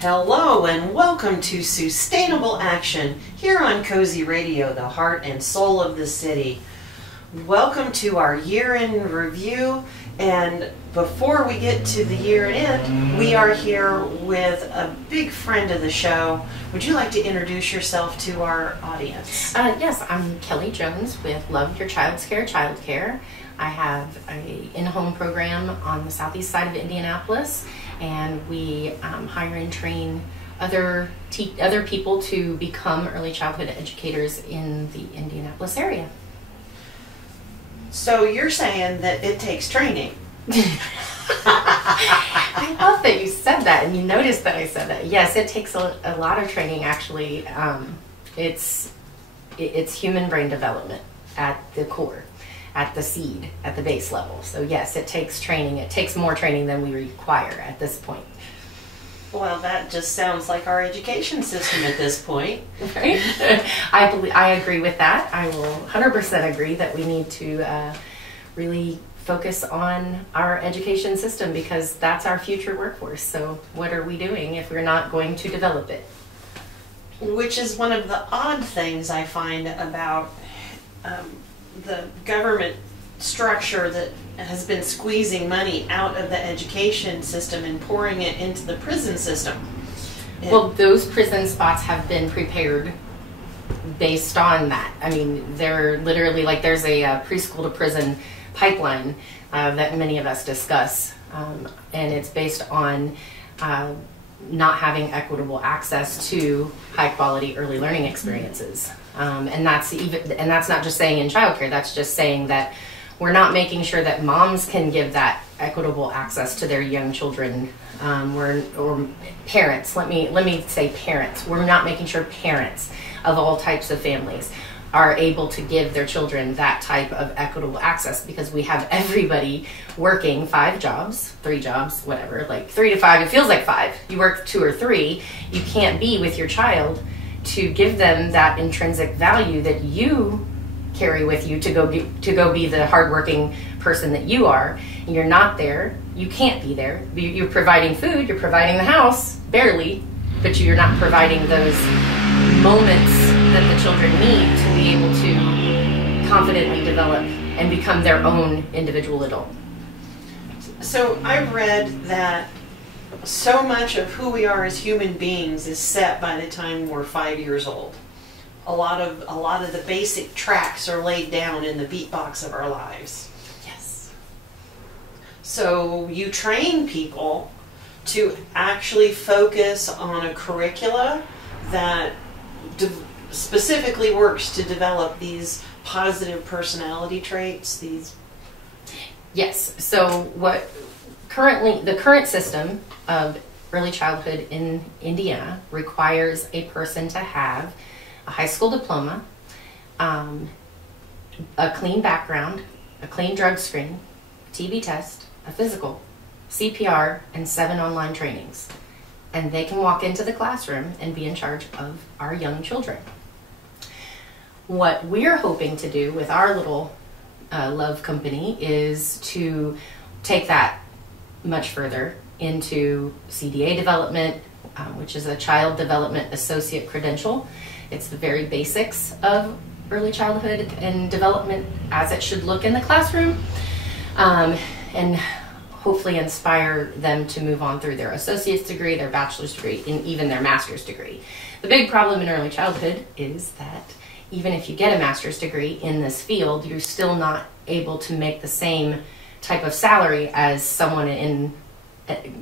Hello and welcome to Sustainable Action here on Cozy Radio, the heart and soul of the city. Welcome to our year-end review, and before we get to the year-end, we are here with a big friend of the show. Would you like to introduce yourself to our audience? Yes, I'm Kelly Jones with Love Your Child's Care Childcare. I have an in-home program on the southeast side of Indianapolis, and we hire and train other people to become early childhood educators in the Indianapolis area. So you're saying that it takes training. I love that you said that, and you noticed that I said that. Yes, it takes a lot of training, actually. It's human brain development at the core, at the seed, at the base level. So yes, it takes training. It takes more training than we require at this point. Well, that just sounds like our education system at this point. Right? I agree with that. I will 100% agree that we need to really focus on our education system, because that's our future workforce. So what are we doing if we're not going to develop it? Which is one of the odd things I find about the government structure that has been squeezing money out of the education system and pouring it into the prison system. Well, those prison spots have been prepared based on that. I mean, they're literally like, there's a preschool to prison pipeline that many of us discuss, and it's based on not having equitable access to high quality early learning experiences. And that's not just saying in childcare, that's just saying that we're not making sure that moms can give that equitable access to their young children, or parents. Let me say parents. We're not making sure parents of all types of families are able to give their children that type of equitable access, because we have everybody working 5 jobs, 3 jobs, whatever, like 3 to 5, it feels like 5. You work 2 or 3, you can't be with your child to give them that intrinsic value that you carry with you to go be the hardworking person that you are. And you're not there, you can't be there. You're providing food, you're providing the house, barely, but you're not providing those moments that the children need to be able to confidently develop and become their own individual adult. So I've read that so much of who we are as human beings is set by the time we're 5 years old. A lot of the basic tracks are laid down in the beatbox of our lives. Yes. So you train people to actually focus on a curricula that specifically works to develop these positive personality traits. Yes. So the current system of early childhood in Indiana requires a person to have a high school diploma, a clean background, a clean drug screen, a TB test, a physical, CPR, and 7 online trainings. And they can walk into the classroom and be in charge of our young children. What we're hoping to do with our little love company is to take that much further into CDA Development, which is a Child Development Associate credential. It's the very basics of early childhood and development as it should look in the classroom, and hopefully inspire them to move on through their associate's degree, their bachelor's degree, and even their master's degree. The big problem in early childhood is that even if you get a master's degree in this field, you're still not able to make the same type of salary as someone in,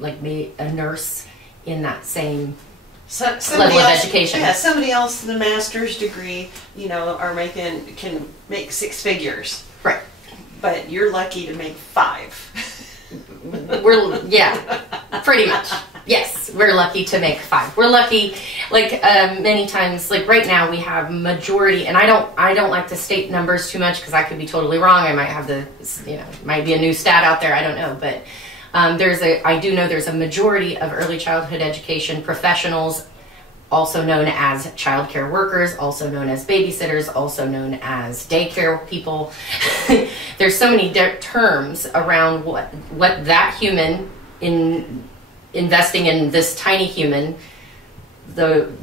like maybe a nurse in that same level of education. Yeah, somebody else in the master's degree, can make 6 figures. Right. But you're lucky to make 5. Yeah, pretty much. Yes, we're lucky to make 5. We're lucky, like many times, like right now we have majority, and I don't like to state numbers too much because I could be totally wrong. I might have might be a new stat out there, I don't know, but I do know there's a majority of early childhood education professionals, also known as child care workers, also known as babysitters, also known as daycare people. There's so many terms around what that human investing in this tiny human,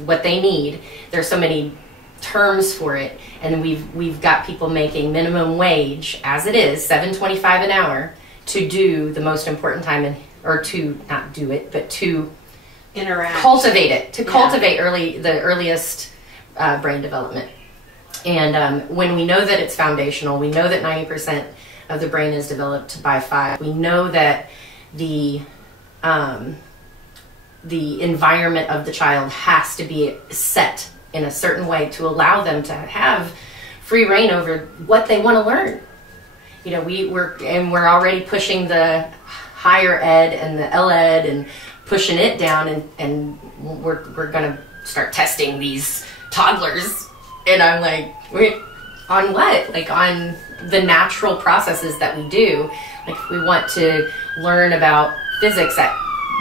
what they need. There's so many terms for it, and we've got people making minimum wage as it is, $7.25 an hour, to do the most important time, or to not do it, but to interact, cultivate it, to cultivate the earliest brain development. And when we know that it's foundational, we know that 90% of the brain is developed by 5. We know that the environment of the child has to be set in a certain way to allow them to have free reign over what they want to learn. You know, we're already pushing the higher ed and the L-ed and pushing it down, and we're gonna start testing these toddlers. And I'm like, wait, on what? Like, on the natural processes that we do. Like, if we want to learn about physics at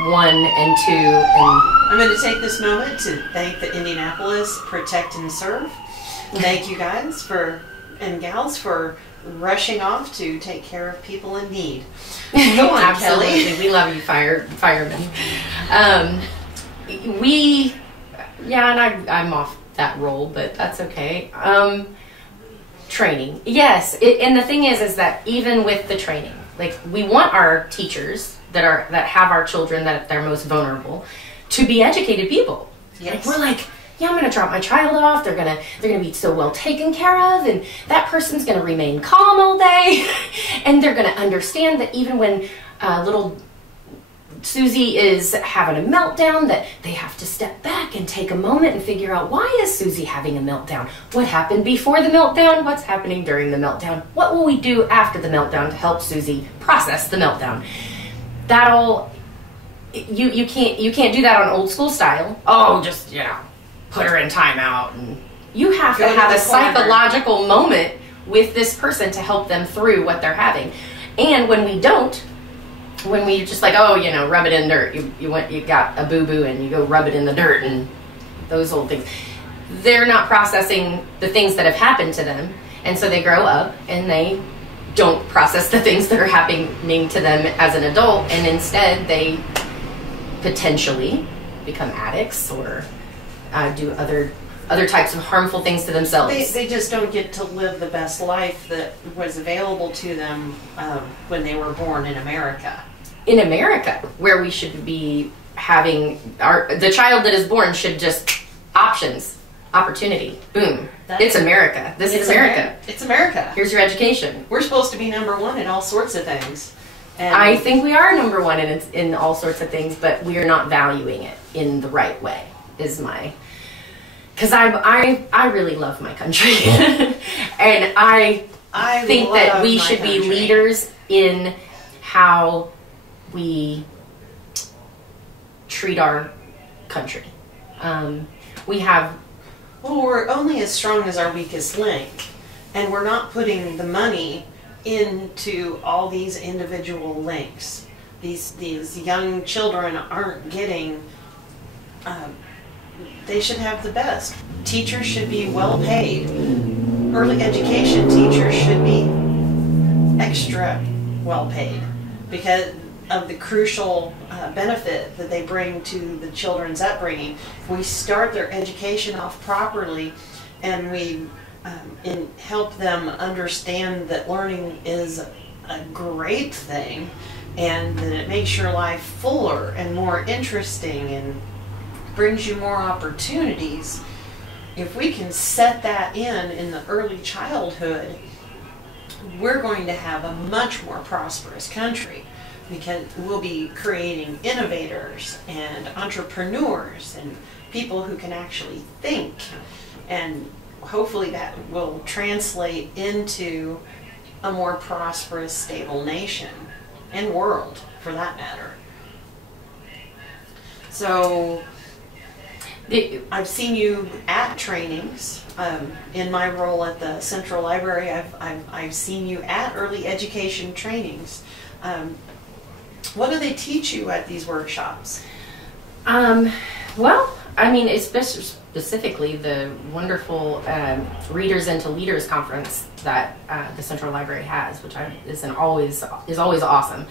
1 and 2, and I'm going to take this moment to thank the Indianapolis Protect and Serve. Thank you guys and gals for rushing off to take care of people in need. Go on, absolutely. Kelly. We love you, firemen. And I'm off that role, but that's okay. Training, yes. And the thing is that even with the training, like, we want our teachers that have our children that they're most vulnerable to be educated people. Yes. Like, we're like, yeah, I'm going to drop my child off. They're going to be so well taken care of, and that person's going to remain calm all day, and they're going to understand that even when little Susie is having a meltdown, that they have to step back and take a moment and figure out, why is Susie having a meltdown? What happened before the meltdown? What's happening during the meltdown? What will we do after the meltdown to help Susie process the meltdown? You can't do that on old school style. Oh, just, put her in timeout. And you have to have a psychological moment with this person to help them through what they're having. And when we don't, when we just like, rub it in dirt. You got a boo-boo and you go rub it in the dirt and those old things. They're not processing the things that have happened to them. And so they grow up and they don't process the things that are happening to them as an adult. And instead they potentially become addicts or do other types of harmful things to themselves. They just don't get to live the best life that was available to them when they were born in America. In America, where we should be having the child that is born should just opportunity, boom. It's America. This is America. It's America. Here's your education. We're supposed to be number one in all sorts of things. And I think we are number one in all sorts of things, but we are not valuing it in the right way. Because I really love my country, and I think that we should be leaders in how we treat our country. We're only as strong as our weakest link, and we're not putting the money into all these individual links. These young children aren't getting. They should have the best. Teachers should be well paid. Early education teachers should be extra well paid because of the crucial benefit that they bring to the children's upbringing. If we start their education off properly and we help them understand that learning is a great thing and that it makes your life fuller and more interesting and brings you more opportunities, if we can set that in the early childhood, we're going to have a much more prosperous country because we'll be creating innovators and entrepreneurs and people who can actually think, and hopefully that will translate into a more prosperous, stable nation and world for that matter. So I've seen you at trainings. In my role at the Central Library, I've seen you at early education trainings. What do they teach you at these workshops? Well, I mean, specifically the wonderful Readers into Leaders conference that the Central Library has, which is always awesome.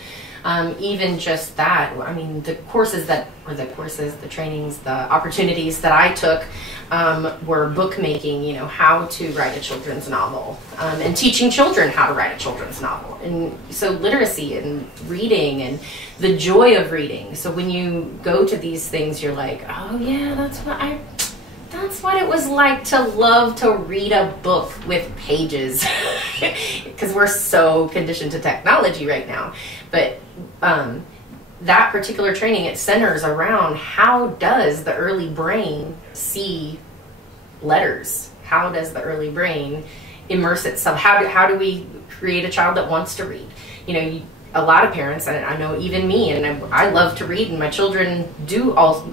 Even just that, I mean, the trainings, the opportunities that I took were bookmaking, you know, how to write a children's novel, and teaching children how to write a children's novel. And so literacy and reading and the joy of reading. So when you go to these things, you're like, oh yeah, that's what it was like to love to read a book with pages, because we're so conditioned to technology right now. But that particular training, it centers around how does the early brain see letters? How does the early brain immerse itself? How do we create a child that wants to read? You know, a lot of parents, and I know even me, and I love to read, and my children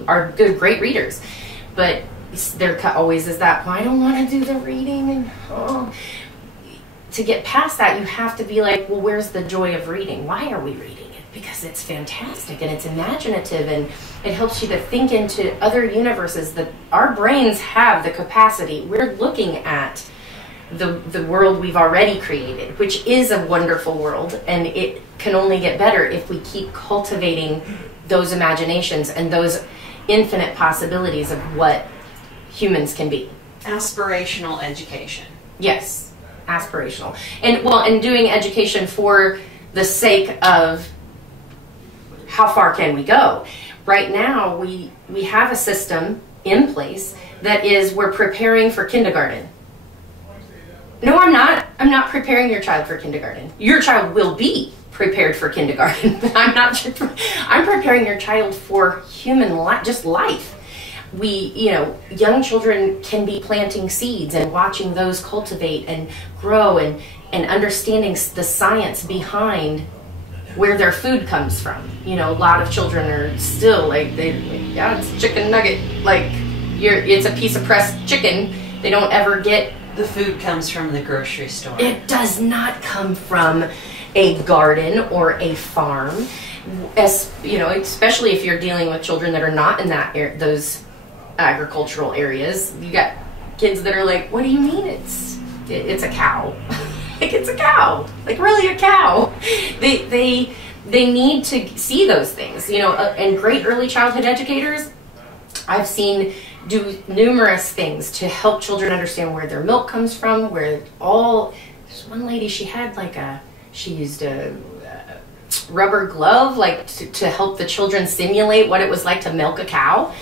are great readers, but there always is that, well, I don't want to do the reading, and to get past that, you have to be like, well, where's the joy of reading? Why are we reading it? Because it's fantastic and it's imaginative, and it helps you to think into other universes that our brains have the capacity. We're looking at the world we've already created, which is a wonderful world, and it can only get better if we keep cultivating those imaginations and those infinite possibilities of what humans can be. Aspirational education. Yes, aspirational. And doing education for the sake of how far can we go. Right now, we have a system in place that is, we're preparing for kindergarten. No, I'm not. I'm not preparing your child for kindergarten. Your child will be prepared for kindergarten, but I'm preparing your child for human life, just life. Young children can be planting seeds and watching those cultivate and grow, and understanding the science behind where their food comes from. You know, a lot of children are still like, it's chicken nugget, like it's a piece of pressed chicken. They don't ever get the food comes from the grocery store. It does not come from a garden or a farm. As you know, especially if you're dealing with children that are not in those agricultural areas. You got kids that are like, what do you mean it's a cow? Like, it's a cow, like really a cow. They need to see those things, you know. And great early childhood educators I've seen do numerous things to help children understand where their milk comes from, there's one lady, she used a rubber glove, like to help the children simulate what it was like to milk a cow.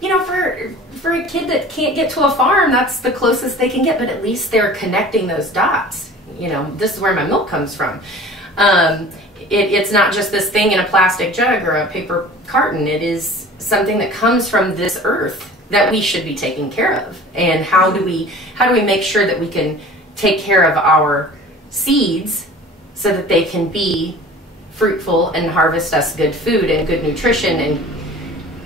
You know, for a kid that can't get to a farm, that's the closest they can get, but at least they're connecting those dots. You know, this is where my milk comes from. It's not just this thing in a plastic jug or a paper carton. It is something that comes from this earth that we should be taking care of. And how do we make sure that we can take care of our seeds so that they can be fruitful and harvest us good food and good nutrition and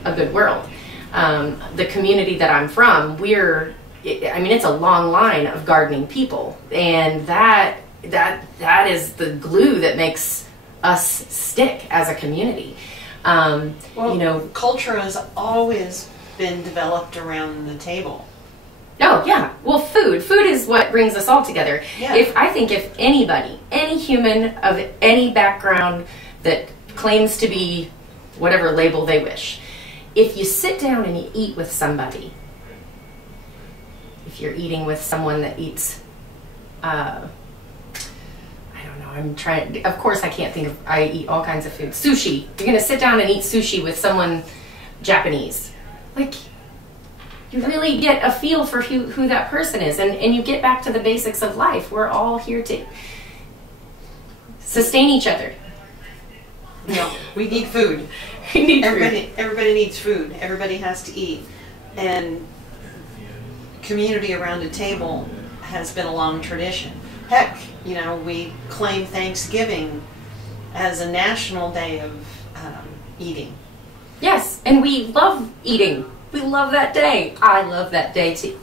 a good world. The community that I'm from, it's a long line of gardening people, and that is the glue that makes us stick as a community. Culture has always been developed around the table. Oh yeah, well, food is what brings us all together. Yeah. If anybody, any human of any background that claims to be whatever label they wish, if you sit down and you eat with somebody, if you're eating with someone that eats, of course I can't think of, I eat all kinds of food. Sushi. You're going to sit down and eat sushi with someone Japanese. Like, you really get a feel for who that person is, and you get back to the basics of life. We're all here to sustain each other. No, we need food. Everybody needs food. Everybody has to eat. And community around a table has been a long tradition. Heck, you know, we claim Thanksgiving as a national day of eating. Yes, and we love eating. We love that day. I love that day too.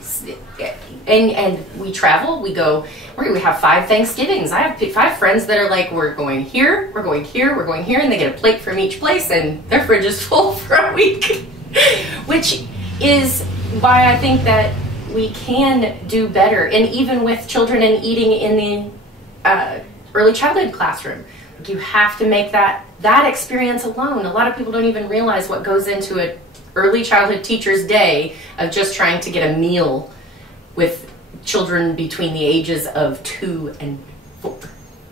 And we travel, we go, we have 5 Thanksgivings. I have 5 friends that are like, we're going here, we're going here, we're going here, and they get a plate from each place, and their fridge is full for a week. Which is why I think that we can do better. And even with children and eating in the early childhood classroom, you have to make that experience alone. A lot of people don't even realize what goes into an early childhood teacher's day of just trying to get a meal with children between the ages of 2 and 4.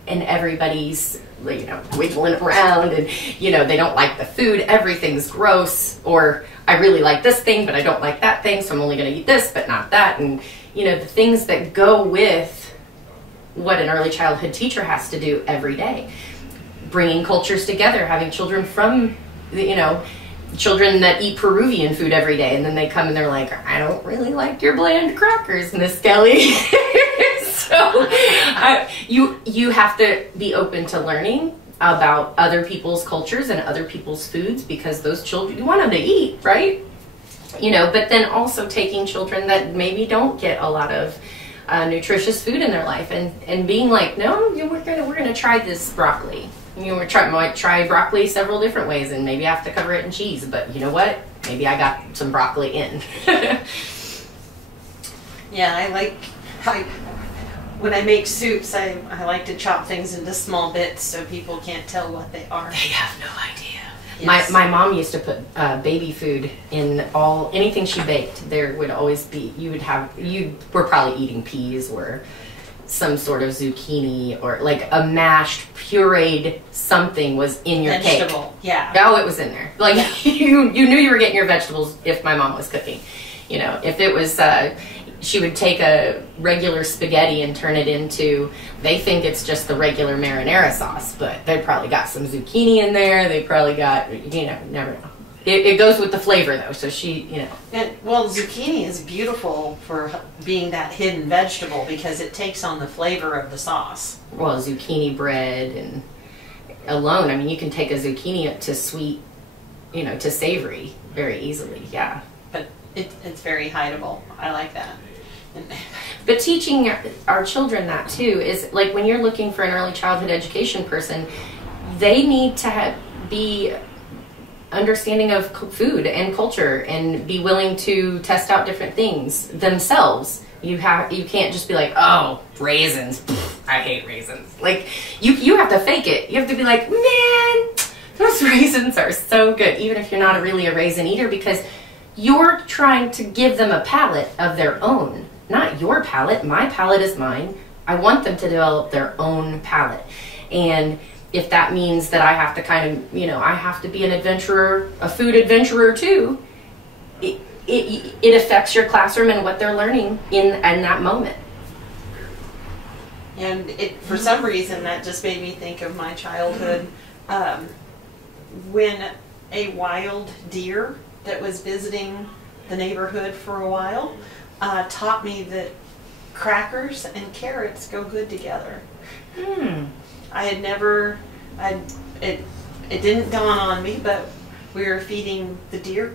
And everybody's, you know, wiggling around, and, you know, they don't like the food, everything's gross, or I really like this thing, but I don't like that thing, so I'm only going to eat this, but not that. And, you know, the things that go with what an early childhood teacher has to do every day. Bringing cultures together, having children from, you know, children that eat Peruvian food every day, and then they come and they're like, I don't really like your bland crackers, Miss Kelly. So you have to be open to learning about other people's cultures and other people's foods, because those children, you want them to eat, right? You know, but then also taking children that maybe don't get a lot of nutritious food in their life, and being like, no, we're gonna try this broccoli. You know, might try broccoli several different ways, and maybe I have to cover it in cheese, but you know what? Maybe I got some broccoli in. Yeah, when I make soups, I like to chop things into small bits so people can't tell what they are. They have no idea. Yes. My mom used to put baby food in anything she baked. There would always be, you were probably eating peas or some sort of zucchini, or like a mashed, pureed something was in your Vegetable, cake. yeah. Oh, it was in there. Like, you knew you were getting your vegetables if my mom was cooking. You know, if it was, she would take a regular spaghetti and turn it into, they think it's just the regular marinara sauce, but they probably got some zucchini in there. They probably got, you know, never know. It goes with the flavor, though, so she, you know. And, well, zucchini is beautiful for being that hidden vegetable because it takes on the flavor of the sauce. Well, zucchini bread and alone, I mean, you can take a zucchini to sweet, you know, to savory very easily, yeah. But it's very hideable. I like that. But teaching our children that, too, is like when you're looking for an early childhood education person, they need to be understanding of food and culture and be willing to test out different things themselves. You can't just be like, oh, raisins, I hate raisins. Like, you have to fake it. You have to be like, man, those raisins are so good, even if you're not really a raisin eater, because you're trying to give them a palate of their own, not your palate. My palate is mine. I want them to develop their own palate. And if that means that I have to kind of, you know, I have to be an adventurer, a food adventurer too, it affects your classroom and what they're learning in that moment. And for some reason, that just made me think of my childhood. When a wild deer that was visiting the neighborhood for a while taught me that crackers and carrots go good together. I had never, it didn't dawn on me, but we were feeding the deer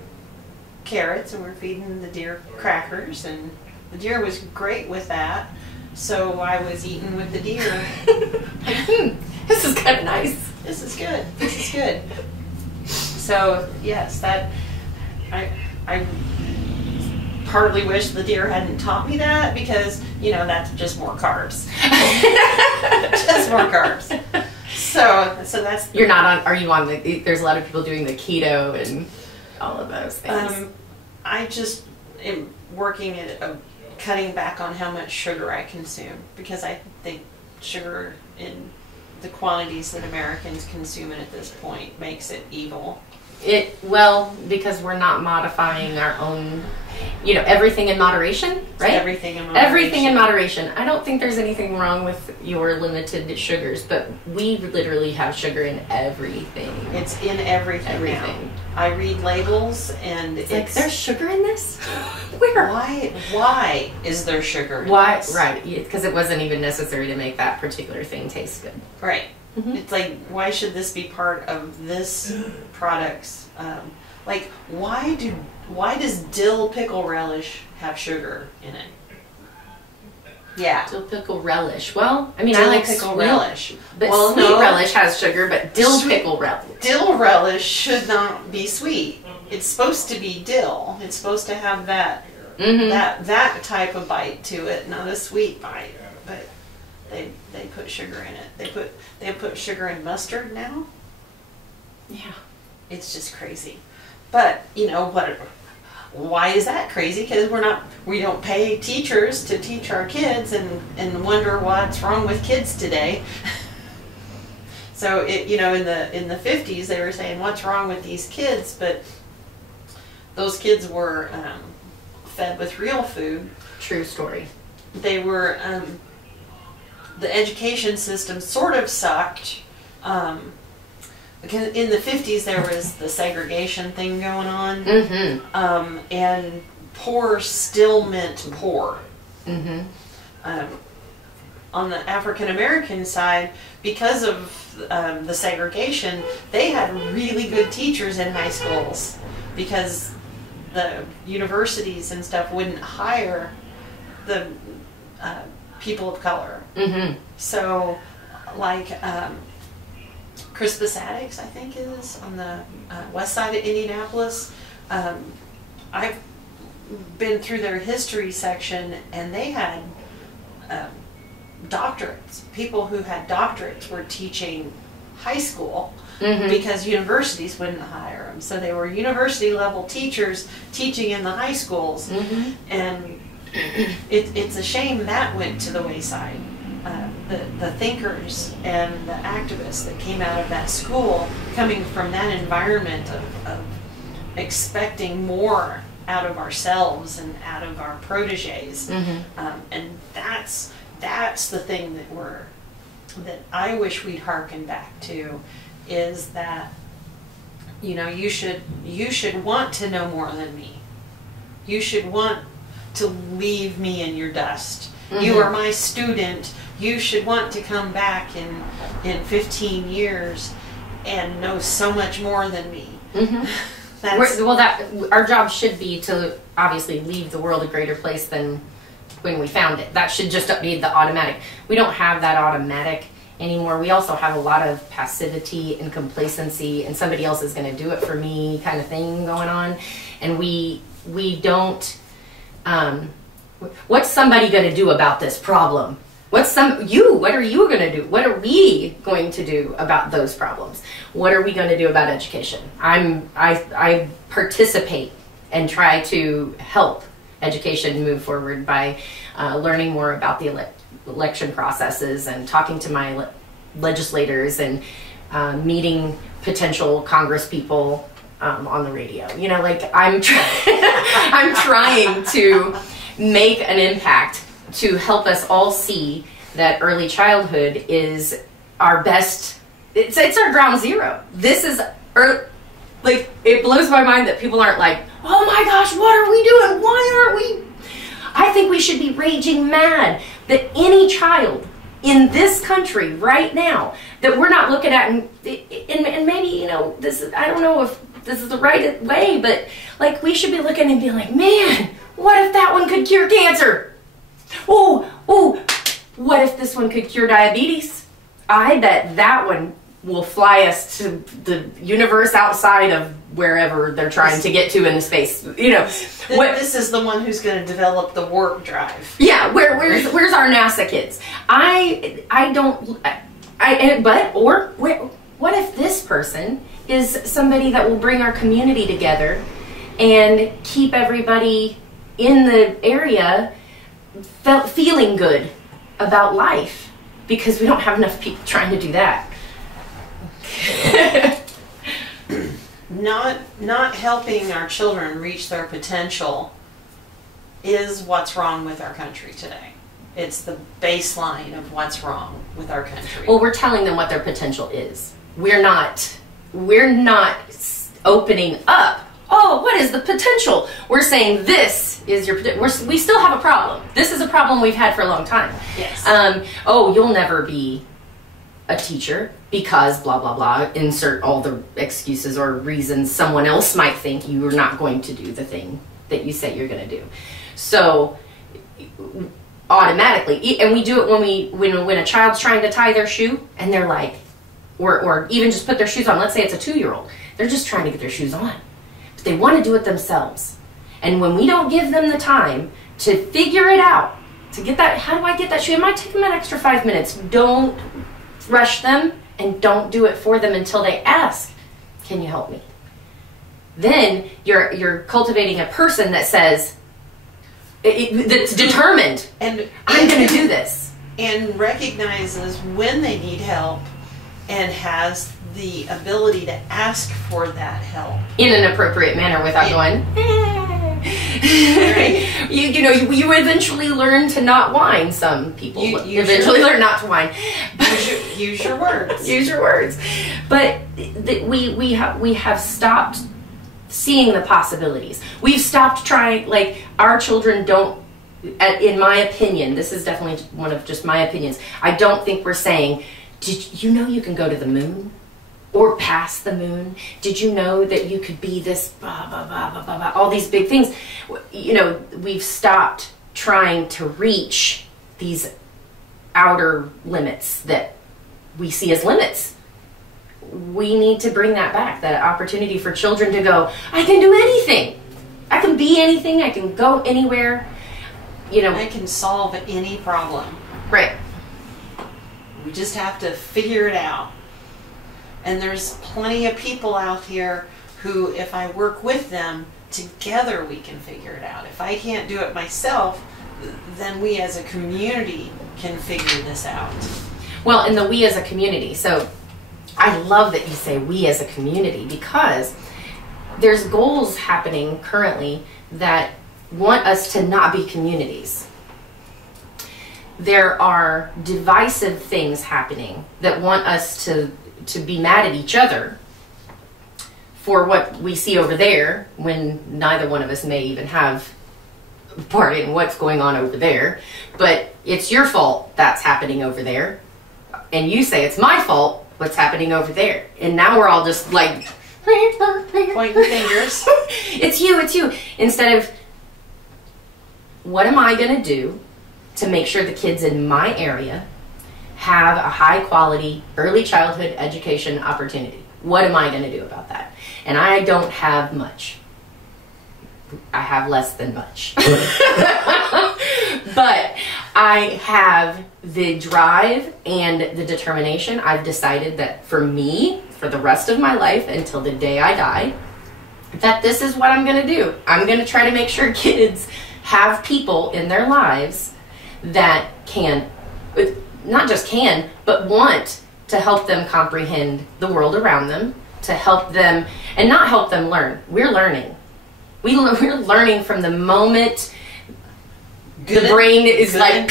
carrots and we were feeding the deer crackers, and the deer was great with that, so I was eating with the deer. This is kind of nice. This is good. This is good. So yes, that I partly wish the deer hadn't taught me that, because, you know, that's just more carbs. Just more carbs. So that's... You're not on, are you on the, there's a lot of people doing the keto and all of those things. I just am working at cutting back on how much sugar I consume, because I think sugar in the quantities that Americans consume at this point makes it evil. Well, because we're not modifying our own, you know, everything in moderation, right? Everything in moderation. Everything in moderation. I don't think there's anything wrong with your limited sugars, but we literally have sugar in everything. It's in everything now. I read labels and it's like, there's sugar in this? Where? Why is there sugar in Why? this? Right, because it wasn't even necessary to make that particular thing taste good. Right. Mm-hmm. It's like, why should this be part of this product's, like, why does dill pickle relish have sugar in it? Yeah. Dill pickle relish. Well, I mean, dill I like pickle sweet relish. But sweet relish has sugar, but dill pickle relish. Dill relish should not be sweet. It's supposed to be dill. It's supposed to have that that type of bite to it, not a sweet bite. But they put sugar in it. They put sugar in mustard now. Yeah. It's just crazy. But you know what? Why is that crazy? Because we don't pay teachers to teach our kids and wonder what's wrong with kids today. So you know, in the 50s they were saying what's wrong with these kids, but those kids were fed with real food. True story. They were the education system sort of sucked. Because in the 50s there was the segregation thing going on, and poor still meant poor. On the African American side, because of the segregation, they had really good teachers in high schools because the universities and stuff wouldn't hire the people of color. So, like Crispus Attucks, I think is on the west side of Indianapolis. I've been through their history section, and they had doctorates. People who had doctorates were teaching high school because universities wouldn't hire them. So they were university level teachers teaching in the high schools, and it's a shame that went to the wayside. The thinkers and the activists that came out of that school, coming from that environment of expecting more out of ourselves and out of our proteges, and that's the thing that I wish we'd hearken back to, is that, you know, you should want to know more than me. You should want to leave me in your dust. You are my student. You should want to come back in 15 years and know so much more than me. Our job should be to obviously leave the world a greater place than when we found it. That should just be the automatic. We don't have that automatic anymore. We also have a lot of passivity and complacency and somebody else is going to do it for me kind of thing going on. And we don't, what's somebody going to do about this problem? What are you going to do? What are we going to do about those problems? What are we going to do about education? I participate and try to help education move forward by learning more about the election processes and talking to my legislators and meeting potential Congress people on the radio. You know, like I'm trying to make an impact to help us all see that early childhood is our best, it's our ground zero. This is, like, it blows my mind that people aren't like, oh my gosh, what are we doing? Why aren't we? I think we should be raging mad that any child in this country right now that we're not looking at, and maybe, you know, this is, I don't know if this is the right way, but like we should be looking and be like, man, what if that one could cure cancer? Oh, what if this one could cure diabetes? I bet that one will fly us to the universe outside of wherever they're trying to get to in the space. You know, this is the one who's going to develop the warp drive. Yeah, where's our NASA kids? What if this person is somebody that will bring our community together and keep everybody in the area feeling good about life, because we don't have enough people trying to do that. Not helping our children reach their potential is what's wrong with our country today. It's the baseline of what's wrong with our country. Well, we're telling them what their potential is. We're not opening up. Oh, what is the potential? We're saying this is your potential. We still have a problem. This is a problem we've had for a long time. Yes. You'll never be a teacher because blah, blah, blah. Insert all the excuses or reasons someone else might think you are not going to do the thing that you say you're going to do. So automatically, and we do it when a child's trying to tie their shoe and they're like, or even just put their shoes on. Let's say it's a 2-year-old. They're just trying to get their shoes on. But they want to do it themselves. And when we don't give them the time to figure it out to get that. How do I get that shoe? It might take them an extra 5 minutes. Don't rush them, and don't do it for them until they ask, can you help me? Then you're cultivating a person that says, that's determined, and I'm going to do this. And recognizes when they need help and has the ability to ask for that help. In an appropriate manner without going, right. You eventually learn to not whine. Some people eventually learn not to whine. Use your words. Use your words. But we have stopped seeing the possibilities. We've stopped trying, like, our children don't, in my opinion, this is definitely one of just my opinions, I don't think we're saying, did you know you can go to the moon? Or past the moon? Did you know that you could be this, blah, blah, blah, blah, blah, blah, all these big things? We've stopped trying to reach these outer limits that we see as limits. We need to bring that back, that opportunity for children to go, I can do anything. I can be anything. I can go anywhere. I can solve any problem. Right. We just have to figure it out. And there's plenty of people out here who, if I work with them, together we can figure it out. If I can't do it myself, then we as a community can figure this out. Well, and the we as a community. So I love that you say we as a community, because there's goals happening currently that want us to not be communities. There are divisive things happening that want us to be mad at each other for what we see over there, when neither one of us may even have part in what's going on over there. But it's your fault that's happening over there, and you say it's my fault what's happening over there, and now we're all just like pointing fingers. It's you, instead of, what am I going to do to make sure the kids in my area have a high quality early childhood education opportunity? What am I going to do about that? And I don't have much. I have less than much. But I have the drive and the determination. I've decided that for me, for the rest of my life until the day I die, that this is what I'm going to do. I'm going to try to make sure kids have people in their lives that can, not just can, but want to help them comprehend the world around them, to help them, and not help them learn. We're learning. We're learning from the moment the brain is like,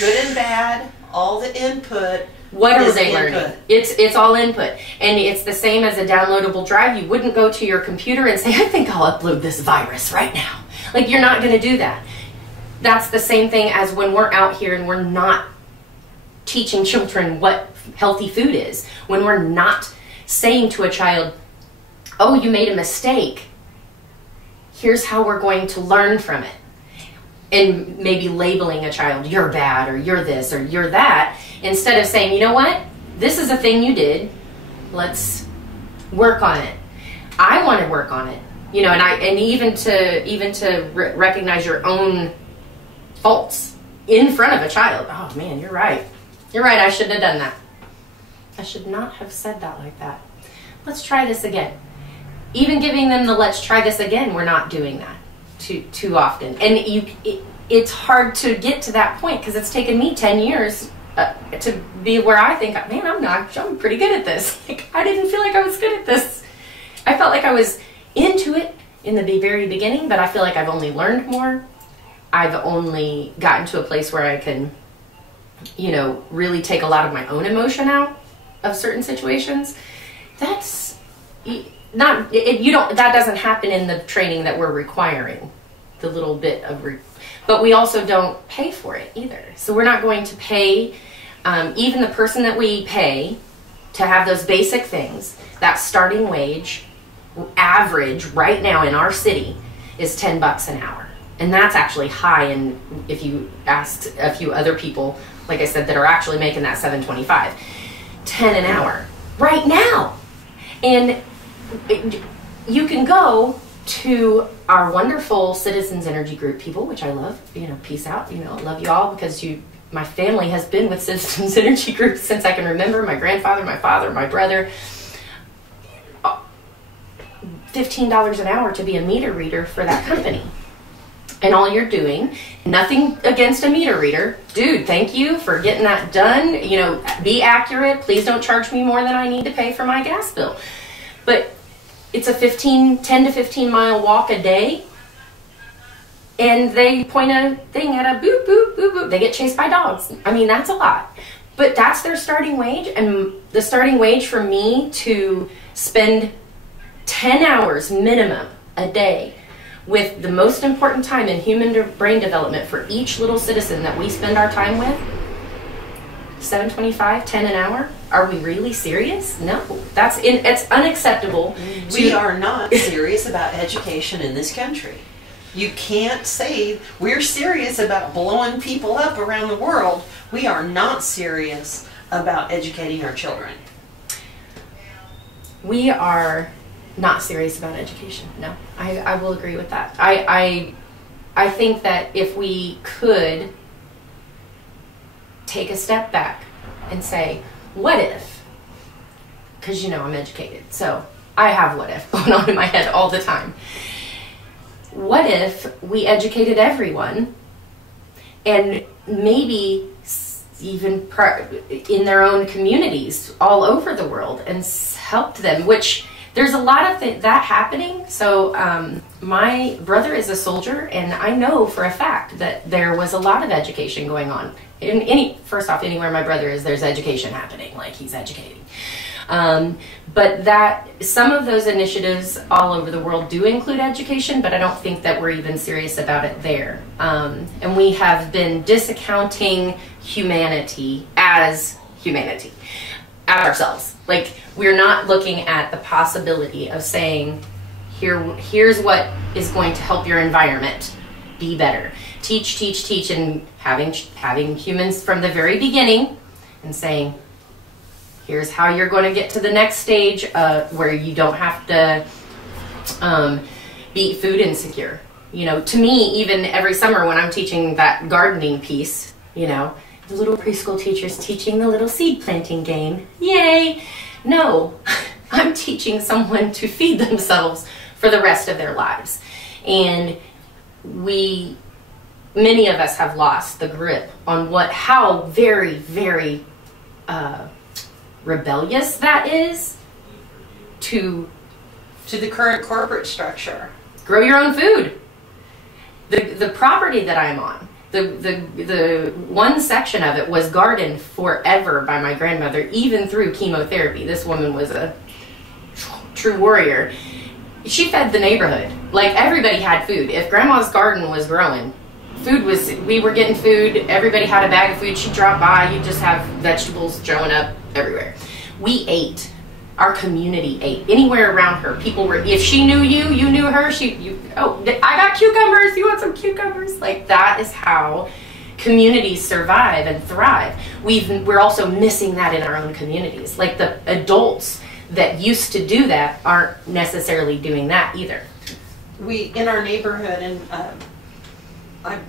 good and bad, all the input. What are they learning? It's all input. And it's the same as a downloadable drive. You wouldn't go to your computer and say, I think I'll upload this virus right now. Like, you're not going to do that. That's the same thing as when we're out here and we're not teaching children what healthy food is. When we're not saying to a child, oh, you made a mistake. Here's how we're going to learn from it. And maybe labeling a child, you're bad, or you're this, or you're that, instead of saying, you know what, this is a thing you did, let's work on it. I want to work on it, and even to recognize your own faults in front of a child. Oh man, you're right, I shouldn't have done that. I should not have said that like that. Let's try this again. Even giving them the let's try this again, we're not doing that too often. And it's hard to get to that point, because it's taken me 10 years to be where I think, man, I'm pretty good at this. Like, I didn't feel like I was good at this. I felt like I was into it in the very beginning, but I feel like I've only learned more. I've only gotten to a place where I can, really take a lot of my own emotion out of certain situations. That's not, that doesn't happen in the training that we're requiring, the little bit of, but we also don't pay for it either. So we're not going to pay, even the person that we pay to have those basic things. That starting wage average right now in our city is $10 an hour. And that's actually high. And if you asked a few other people, like I said, that are actually making that $7.25, $10 an hour right now. And you can go to our wonderful Citizens Energy Group people, which I love, peace out, I love you all, because my family has been with Citizens Energy Group since I can remember. My grandfather, my father, my brother. $15 an hour to be a meter reader for that company. And all you're doing, nothing against a meter reader. Dude, thank you for getting that done. Be accurate. Please don't charge me more than I need to pay for my gas bill. But it's a 10 to 15 mile walk a day. And they point a thing at a boop, boop, boop, boop. They get chased by dogs. I mean, that's a lot. But that's their starting wage. And the starting wage for me to spend 10 hours minimum a day with the most important time in human brain development for each little citizen that we spend our time with, $7.25, $10 an hour. Are we really serious? No, it's unacceptable. We are not serious about education in this country. You can't say we're serious about blowing people up around the world. We are not serious about educating our children. We are not serious about education. No, I will agree with that. I think that if we could take a step back and say, what if? Because I'm educated, so I have what if going on in my head all the time. What if we educated everyone, and maybe even in their own communities all over the world, and helped them, which there's a lot of that happening. So my brother is a soldier, and I know for a fact that there was a lot of education going on. First off, anywhere my brother is, there's education happening, like he's educating. But that some of those initiatives all over the world do include education, but I don't think that we're even serious about it there. And we have been discounting humanity as humanity, at ourselves. Like, we're not looking at the possibility of saying, here's what is going to help your environment be better. Teach, and having humans from the very beginning and saying, here's how you're going to get to the next stage where you don't have to be food insecure. To me, even every summer when I'm teaching that gardening piece, the little preschool teacher's teaching the little seed planting game. Yay! No, I'm teaching someone to feed themselves for the rest of their lives. And many of us have lost the grip on how very, very rebellious that is to the current corporate structure. Grow your own food. The property that I'm on, the one section of it was gardened forever by my grandmother, even through chemotherapy. This woman was a true warrior. She fed the neighborhood. Like, everybody had food. If grandma's garden was growing, we were getting food. Everybody had a bag of food. She'd drop by. You'd just have vegetables showing up everywhere. We ate. Our community ate. Anywhere around her, people were, if she knew you, you knew her. I got cucumbers. You want some cucumbers? Like, that is how communities survive and thrive. We're also missing that in our own communities. Like, the adults that used to do that aren't necessarily doing that either. In our neighborhood, and I've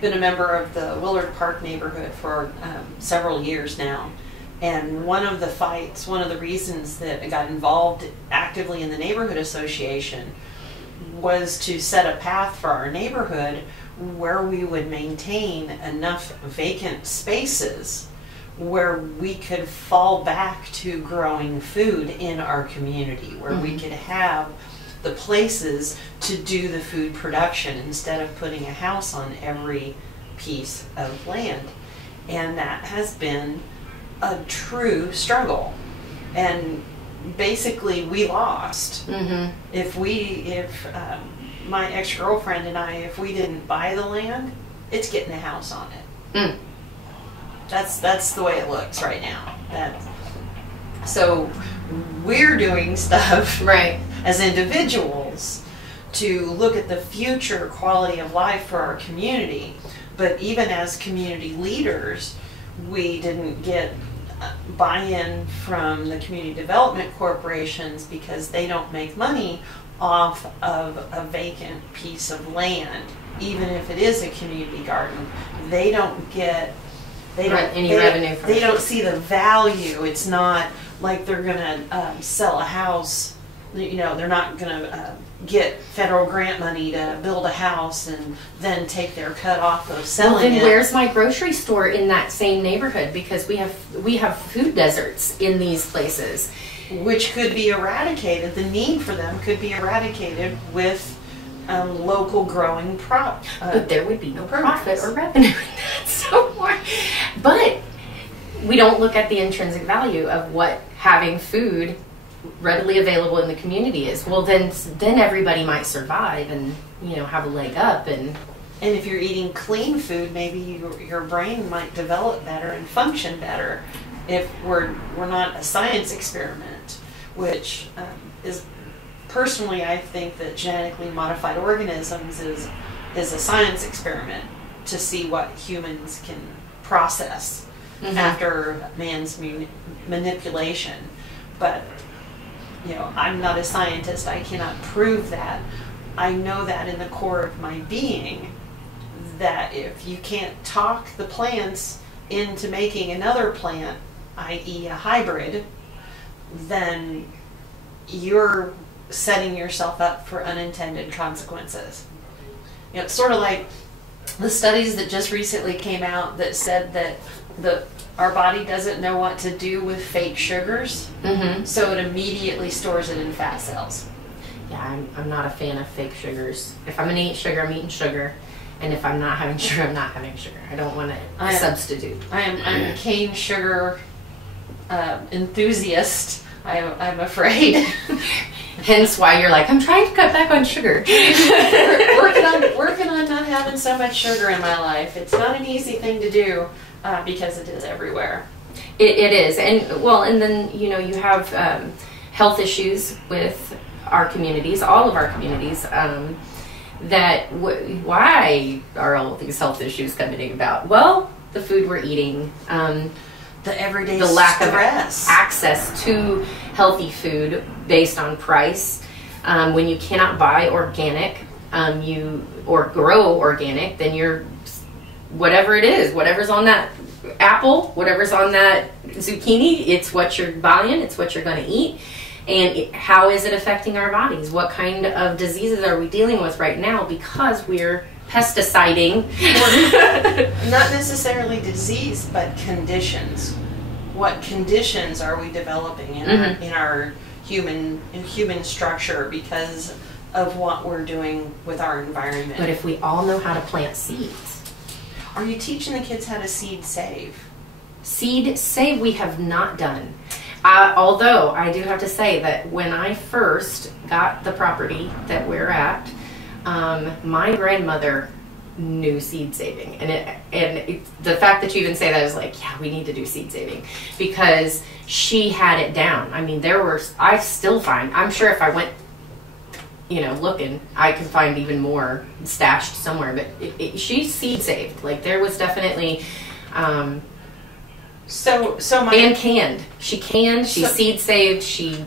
been a member of the Willard Park neighborhood for several years now. And one of the reasons that I got involved actively in the neighborhood association was to set a path for our neighborhood where we would maintain enough vacant spaces where we could fall back to growing food in our community, where we could have the places to do the food production instead of putting a house on every piece of land. And that has been a true struggle, and basically we lost. If my ex-girlfriend and I, if we didn't buy the land, it's getting a house on it. That's the way it looks right now. So we're doing stuff right as individuals to look at the future quality of life for our community, but even as community leaders, we didn't get buy-in from the community development corporations because they don't make money off of a vacant piece of land, even if it is a community garden, they don't get any revenue from it. They don't see the value. It's not like they're gonna sell a house. You know, they're not gonna get federal grant money to build a house and then take their cut off of selling then it. Where's my grocery store in that same neighborhood? Because we have food deserts in these places, which could be eradicated. The need for them could be eradicated with local growing but there would be no programs. profit or revenue in that. So what? But we don't look at the intrinsic value of what having food readily available in the community is. Well, then everybody might survive and, you know, have a leg up. And if you're eating clean food, maybe your brain might develop better and function better. If we're not a science experiment, which is personally, I think that genetically modified organisms is a science experiment to see what humans can process after man's manipulation. But you know, I'm not a scientist. I cannot prove that. I know that in the core of my being, that if you can't talk the plants into making another plant, i.e. a hybrid, then you're setting yourself up for unintended consequences. You know, it's sort of like the studies that just recently came out that said that our body doesn't know what to do with fake sugars, so it immediately stores it in fat cells. Yeah, I'm not a fan of fake sugars. If I'm going to eat sugar, I'm eating sugar. And if I'm not having sugar, I'm not having sugar. I don't want to substitute. I'm a cane sugar enthusiast, I'm afraid. Hence why you're like, I'm trying to cut back on sugar. working on not having so much sugar in my life. It's not an easy thing to do because it is everywhere. It is. And well, and then, you know, you have health issues with our communities, all of our communities, why are all of these health issues coming about? Well, the food we're eating, the everyday the lack stress. of access to healthy food based on price. When you cannot buy organic, or grow organic, then you're whatever it is, whatever's on that apple, whatever's on that zucchini, it's what you're buying, it's what you're going to eat. And how is it affecting our bodies? What kind of diseases are we dealing with right now because we're pesticiding? Not necessarily disease, but conditions. What conditions are we developing in our human structure because of what we're doing with our environment? But if we all know how to plant seeds. Are you teaching the kids how to seed save? Seed save we have not done. Although I do have to say that when I first got the property that we're at, my grandmother knew seed saving, and the fact that you even say that is like, yeah, we need to do seed saving because she had it down. I mean, I still find, I'm sure if I went, you know, looking, I could find even more stashed somewhere, but she seed saved. Like there was definitely, and canned. She canned. She seed saved. She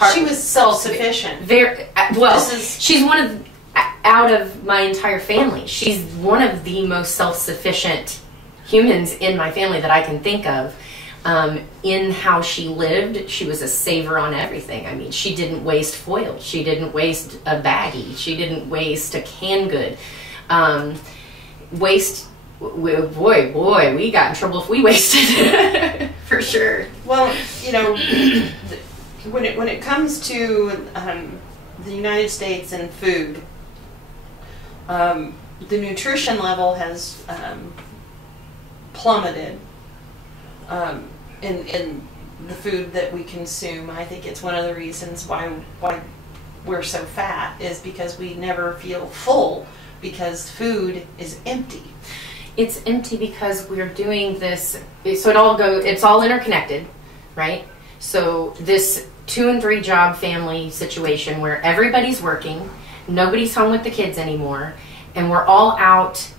was self-sufficient. Very well. She's one of out of my entire family. She's one of the most self-sufficient humans in my family that I can think of. In how she lived, she was a saver on everything. I mean, she didn't waste foil. She didn't waste a baggie. She didn't waste a canned good. Boy, we got in trouble if we wasted for sure. Well, you know, when it comes to the United States and food, the nutrition level has plummeted in the food that we consume. I think it's one of the reasons why we're so fat is because we never feel full because food is empty. It's empty because we're doing this, so it's all interconnected, right? So this 2 and 3 job family situation where everybody's working, nobody's home with the kids anymore, and we're all out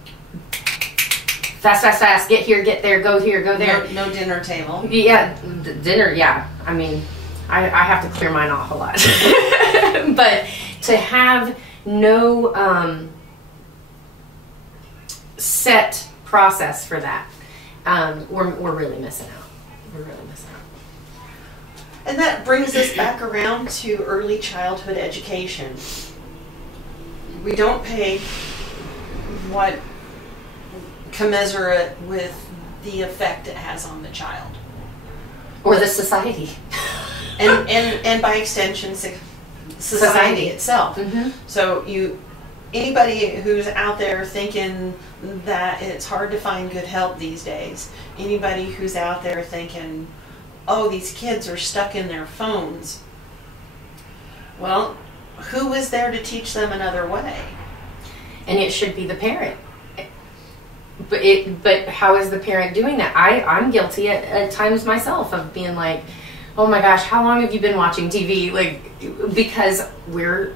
fast, get here, get there, go here, go there. No dinner table. Yeah, dinner, yeah. I mean, I have to clear mine off a lot. But to have no set process for that, we're really missing out. We're really missing out. And that brings us back around to early childhood education. We don't pay what commensurate with the effect it has on the child. Or the society. and by extension, society itself. Mm-hmm. So anybody who's out there thinking that it's hard to find good help these days, anybody who's out there thinking, oh, these kids are stuck in their phones, well, who is there to teach them another way? And it should be the parent. But how is the parent doing that? I'm guilty at times myself of being like, oh my gosh, how long have you been watching TV? Like, because we're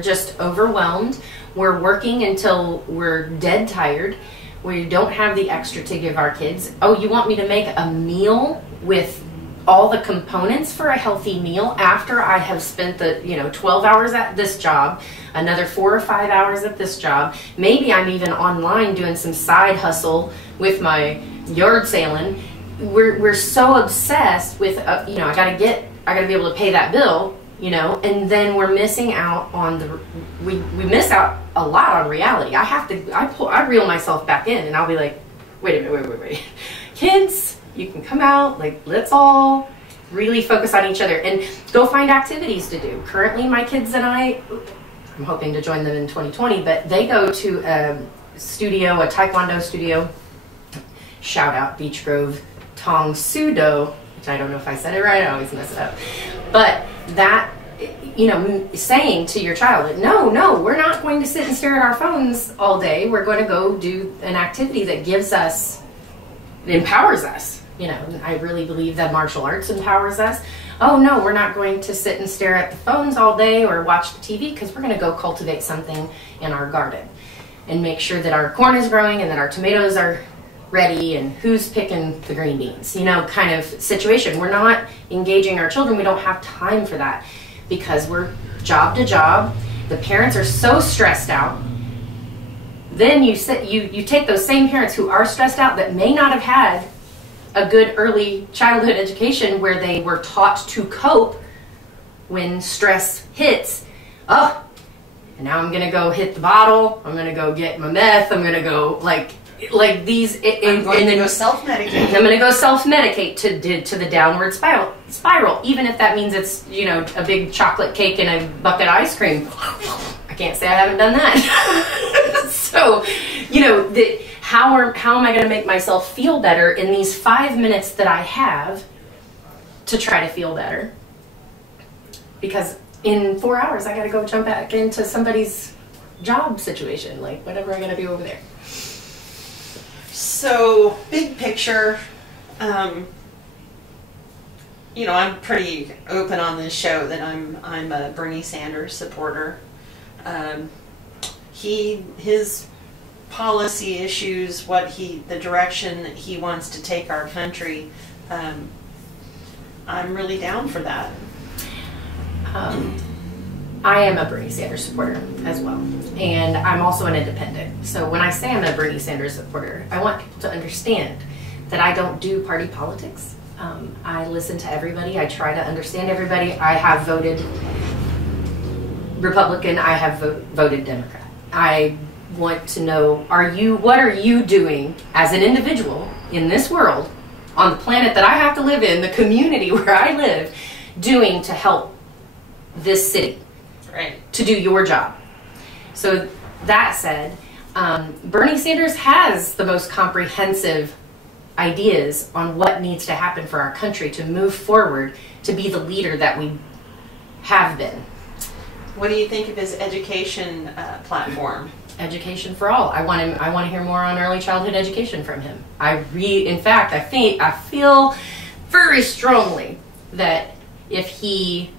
just overwhelmed. We're working until we're dead tired. We don't have the extra to give our kids. Oh, you want me to make a meal with all the components for a healthy meal after I have spent the 12 hours at this job, another 4 or 5 hours at this job. Maybe I'm even online doing some side hustle with my yard sailing. We're so obsessed with I gotta be able to pay that bill, and then we're missing out on we miss out a lot on reality. I reel myself back in, and I'll be like, wait a minute, wait, kids, you can come out, like, let's all really focus on each other and go find activities to do. Currently, my kids and I'm hoping to join them in 2020, but they go to a Taekwondo studio. Shout out Beech Grove Tong Sudo, which I don't know if I said it right, I always mess it up. But that, saying to your child, no, we're not going to sit and stare at our phones all day. We're going to go do an activity that empowers us. I really believe that martial arts empowers us. Oh no, we're not going to sit and stare at the phones all day or watch the TV, because we're going to go cultivate something in our garden and make sure that our corn is growing and that our tomatoes are ready and who's picking the green beans, kind of situation. We're not engaging our children. We don't have time for that because we're job to job. The parents are so stressed out. Then you take those same parents who are stressed out that may not have had a good early childhood education where they were taught to cope when stress hits. Oh, and now I'm going to go hit the bottle. I'm going to go get my meth. I'm going to go like these. I'm going to go self-medicate. I'm going to go self-medicate to the downward spiral, even if that means it's a big chocolate cake and a bucket of ice cream. I can't say I haven't done that. So, how am I going to make myself feel better in these 5 minutes that I have to try to feel better? Because in 4 hours, I got to go jump back into somebody's job situation, like whatever I got to do over there. So, big picture, I'm pretty open on this show that I'm a Bernie Sanders supporter. His policy issues, the direction that he wants to take our country, I'm really down for that. I am a Bernie Sanders supporter as well, and I'm also an independent. So when I say I'm a Bernie Sanders supporter, I want people to understand that I don't do party politics. I listen to everybody. I try to understand everybody. I have voted Republican. I have voted Democrat. I want to know, what are you doing as an individual in this world, on the planet that I have to live in, the community where I live, doing to help this city, right, to do your job? So that said, Bernie Sanders has the most comprehensive ideas on what needs to happen for our country to move forward, to be the leader that we have been. What do you think of his education platform? Education for all. I want to hear more on early childhood education from him. I feel very strongly that if he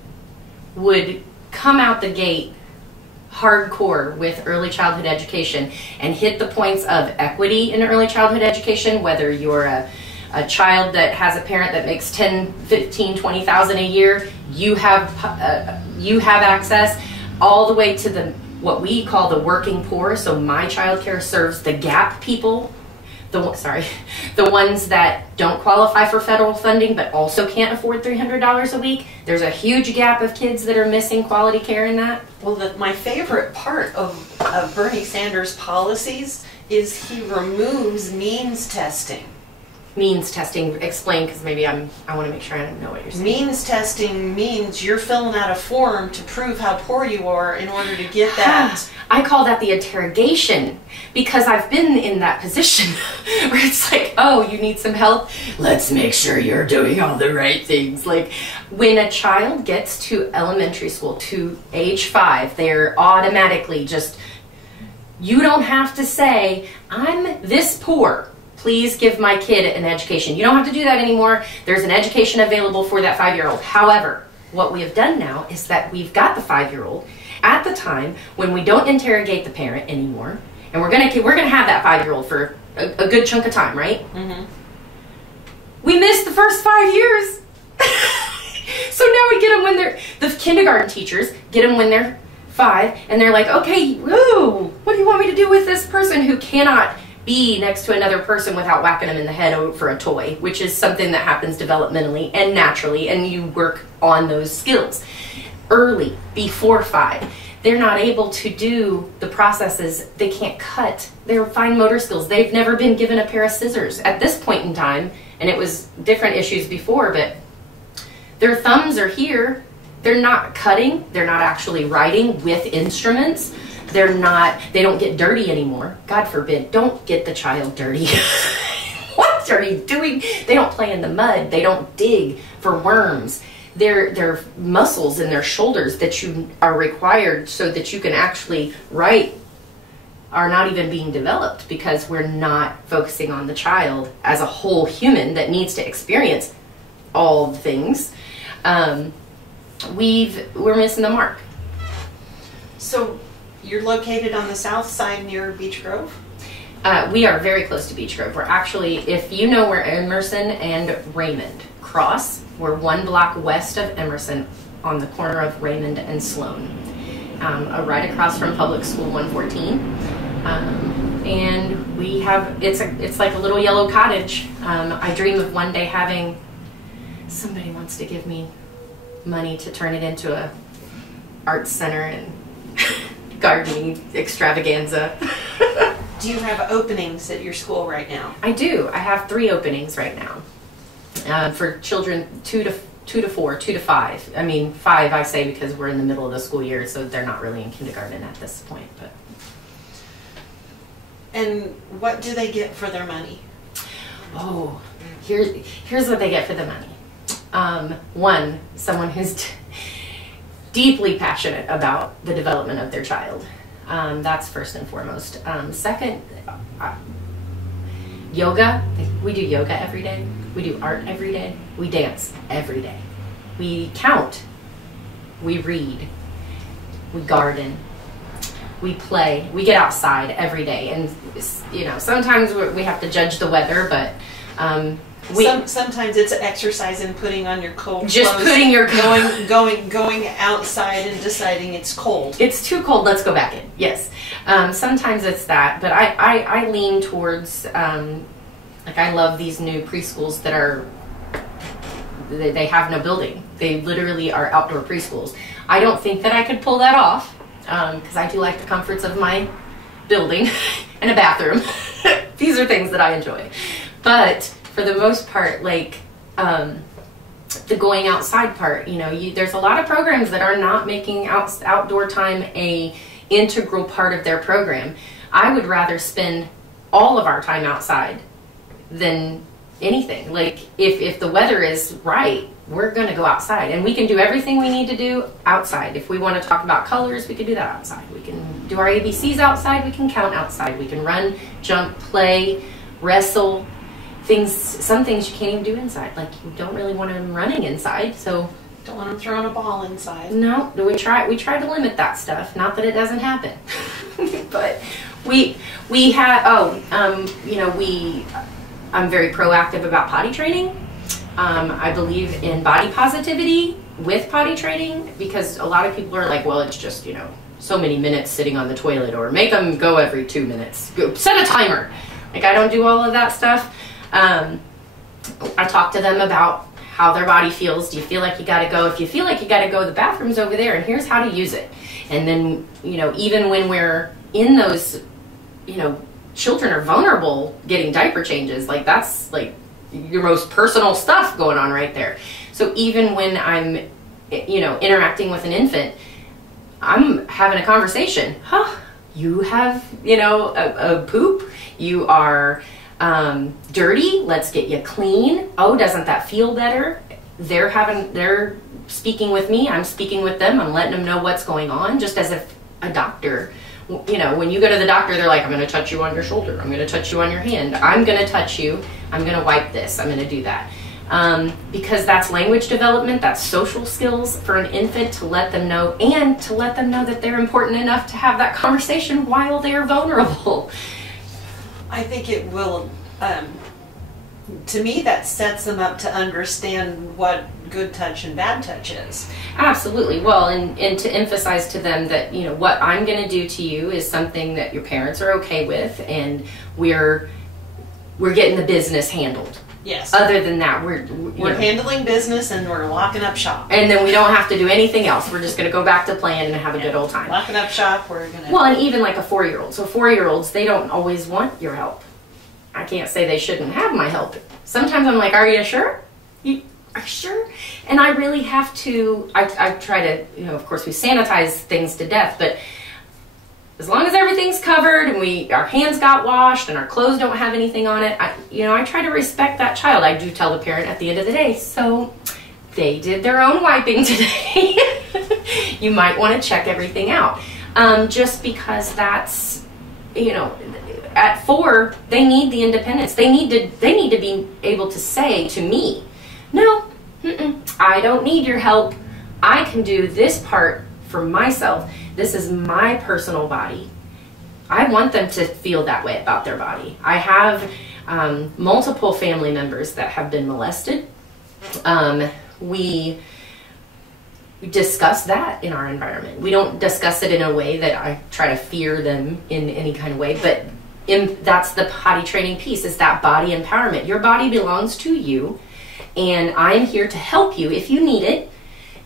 would come out the gate hardcore with early childhood education and hit the points of equity in early childhood education, whether you're a child that has a parent that makes 10, 15, 20,000 a year, you have access. all the way to the what we call the working poor. So my childcare serves the gap people, the ones that don't qualify for federal funding but also can't afford $300 a week. There's a huge gap of kids that are missing quality care in that. Well, my favorite part of Bernie Sanders' policies is he removes means testing. Means testing, explain, because maybe I want to make sure I know what you're saying. Means testing means you're filling out a form to prove how poor you are in order to get that. I call that the interrogation, because I've been in that position where it's like, oh, you need some help? Let's make sure you're doing all the right things. Like when a child gets to elementary school, to age 5, they're automatically just, you don't have to say, I'm this poor. Please give my kid an education. You don't have to do that anymore. There's an education available for that 5-year-old. However, what we have done now is that we've got the 5-year-old at the time when we don't interrogate the parent anymore, and we're gonna have that 5-year-old for a good chunk of time, right? Mm-hmm. We missed the first 5 years. So now we get them when they're, the kindergarten teachers get them when they're 5, and they're like, okay, woo, what do you want me to do with this person who cannot be next to another person without whacking them in the head for a toy, which is something that happens developmentally and naturally, and you work on those skills early, before 5. They're not able to do the processes. They can't cut their fine motor skills. They've never been given a pair of scissors at this point in time, and it was different issues before, but their thumbs are here. They're not cutting. They're not actually writing with instruments. They don't get dirty anymore. God forbid, don't get the child dirty. What are you doing? They don't play in the mud. They don't dig for worms. Their muscles in their shoulders that you are required so that you can actually write are not even being developed, because we're not focusing on the child as a whole human that needs to experience all the things. We're missing the mark. So you're located on the south side near Beech Grove? We are very close to Beech Grove. We're actually, if you know where Emerson and Raymond cross, we're 1 block west of Emerson on the corner of Raymond and Sloan, right across from Public School 114. And we have, it's like a little yellow cottage. I dream of one day having, somebody wants to give me money to turn it into a arts center and gardening extravaganza. Do you have openings at your school right now? I do. I have 3 openings right now for children 2 to 4, 2 to 5. I mean 5 I say because we're in the middle of the school year, so they're not really in kindergarten at this point. But. And what do they get for their money? Oh, here's what they get for the money. One, someone who's deeply passionate about the development of their child. That's first and foremost. Second, yoga. We do yoga every day. We do art every day. We dance every day. We count. We read. We garden. We play. We get outside every day. And, you know, sometimes we have to judge the weather, but sometimes it's exercise in putting on your cold just clothes. Putting your going outside and deciding it's cold. It's too cold. Let's go back in. Yes. Sometimes it's that, but I lean towards like I love these new preschools that are they have no building. They literally are outdoor preschools. I don't think that I could pull that off because I do like the comforts of my building and a bathroom. These are things that I enjoy, but for the most part, like the going outside part, you know, there's a lot of programs that are not making outdoor time a integral part of their program. I would rather spend all of our time outside than anything. Like if the weather is right, we're going to go outside, and we can do everything we need to do outside. If we want to talk about colors, we can do that outside. We can do our ABCs outside. We can count outside. We can run, jump, play, wrestle. Some things you can't even do inside. Like you don't really want them running inside, so don't want them throwing a ball inside. No, we try to limit that stuff. Not that it doesn't happen, but we have you know, I'm very proactive about potty training. I believe in body positivity with potty training, because a lot of people are like, well, it's just, you know, so many minutes sitting on the toilet, or make them go every 2 minutes. Go, set a timer. Like, I don't do all of that stuff. I talk to them about how their body feels. Do you feel like you got to go? If you feel like you got to go, the bathroom's over there, and here's how to use it. And then, you know, even when we're in those, you know, children are vulnerable getting diaper changes, like that's like your most personal stuff going on right there. So even when I'm, you know, interacting with an infant, I'm having a conversation. Huh, you have, you know, a poop. You are dirty. Let's get you clean. Oh, doesn't that feel better? They're speaking with me. I'm speaking with them. I'm letting them know what's going on, just as if a doctor, you know, when you go to the doctor, they're like, I'm going to touch you on your shoulder. I'm going to touch you on your hand. I'm going to touch you. I'm going to wipe this. I'm going to do that. Because that's language development, that's social skills for an infant, to let them know, and to let them know that they're important enough to have that conversation while they're vulnerable. I think it will, to me, that sets them up to understand what good touch and bad touch is. Absolutely. Well, and to emphasize to them that, you know, what I'm going to do to you is something that your parents are okay with, and we're getting the business handled. Yes. Other than that, we're handling business, and we're locking up shop. And then we don't have to do anything else. We're just going to go back to playing and have a good old time. Locking up shop, we're going to... Well, and even like a 4-year-old. So 4-year-olds, they don't always want your help. I can't say they shouldn't have my help. Sometimes I'm like, are you sure? Are you sure? And I really have to, I try to, you know, of course we sanitize things to death, but as long as everything's covered and our hands got washed and our clothes don't have anything on it, I try to respect that child. I do tell the parent at the end of the day, so they did their own wiping today. You might want to check everything out. Just because that's, you know, at 4, they need the independence. They need to be able to say to me, no, I don't need your help. I can do this part for myself. This is my personal body. I want them to feel that way about their body. I have multiple family members that have been molested. We discuss that in our environment. We don't discuss it in a way that I try to fear them in any kind of way, but that's the potty training piece, is that body empowerment. Your body belongs to you, and I'm here to help you if you need it.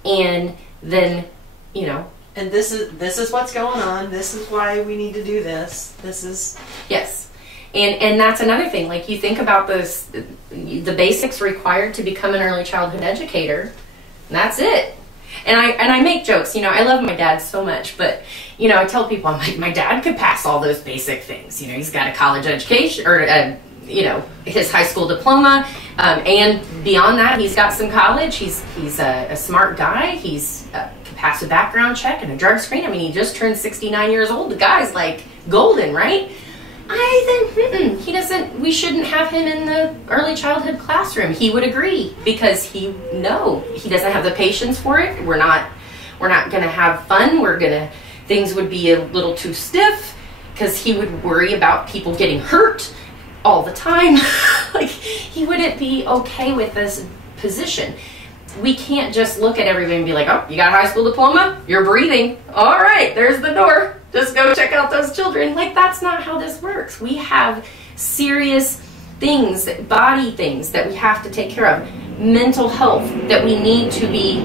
And then, you know, and this is what's going on. This is why we need to do this. This is... Yes. And that's another thing. Like, you think about the basics required to become an early childhood educator, and that's it. And I make jokes, you know, I love my dad so much, but, you know, I tell people, I'm like, my dad could pass all those basic things. You know, he's got a college education, or, you know, his high school diploma, and beyond that, he's got some college. He's a smart guy. He's pass a background check and a drug screen. I mean, he just turned 69 years old. The guy's like golden, right? I think he doesn't. We shouldn't have him in the early childhood classroom. He would agree, because he doesn't have the patience for it. We're not going to have fun. Things would be a little too stiff, because he would worry about people getting hurt all the time. Like, he wouldn't be okay with this position. We can't just look at everybody and be like, oh, you got a high school diploma? You're breathing. All right, there's the door. Just go check out those children. Like, that's not how this works. We have serious things, body things that we have to take care of. Mental health that we need to be,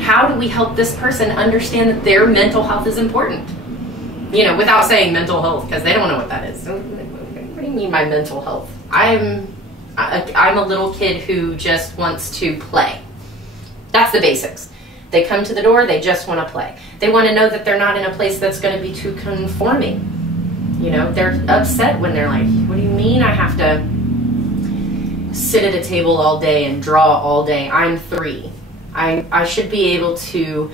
how do we help this person understand that their mental health is important? You know, without saying mental health, because they don't know what that is. What do you mean by mental health? I'm a little kid who just wants to play. That's the basics. They come to the door, they just want to play. They want to know that they're not in a place that's going to be too conforming. You know, they're upset when they're like, what do you mean I have to sit at a table all day and draw all day? I'm 3. I should be able to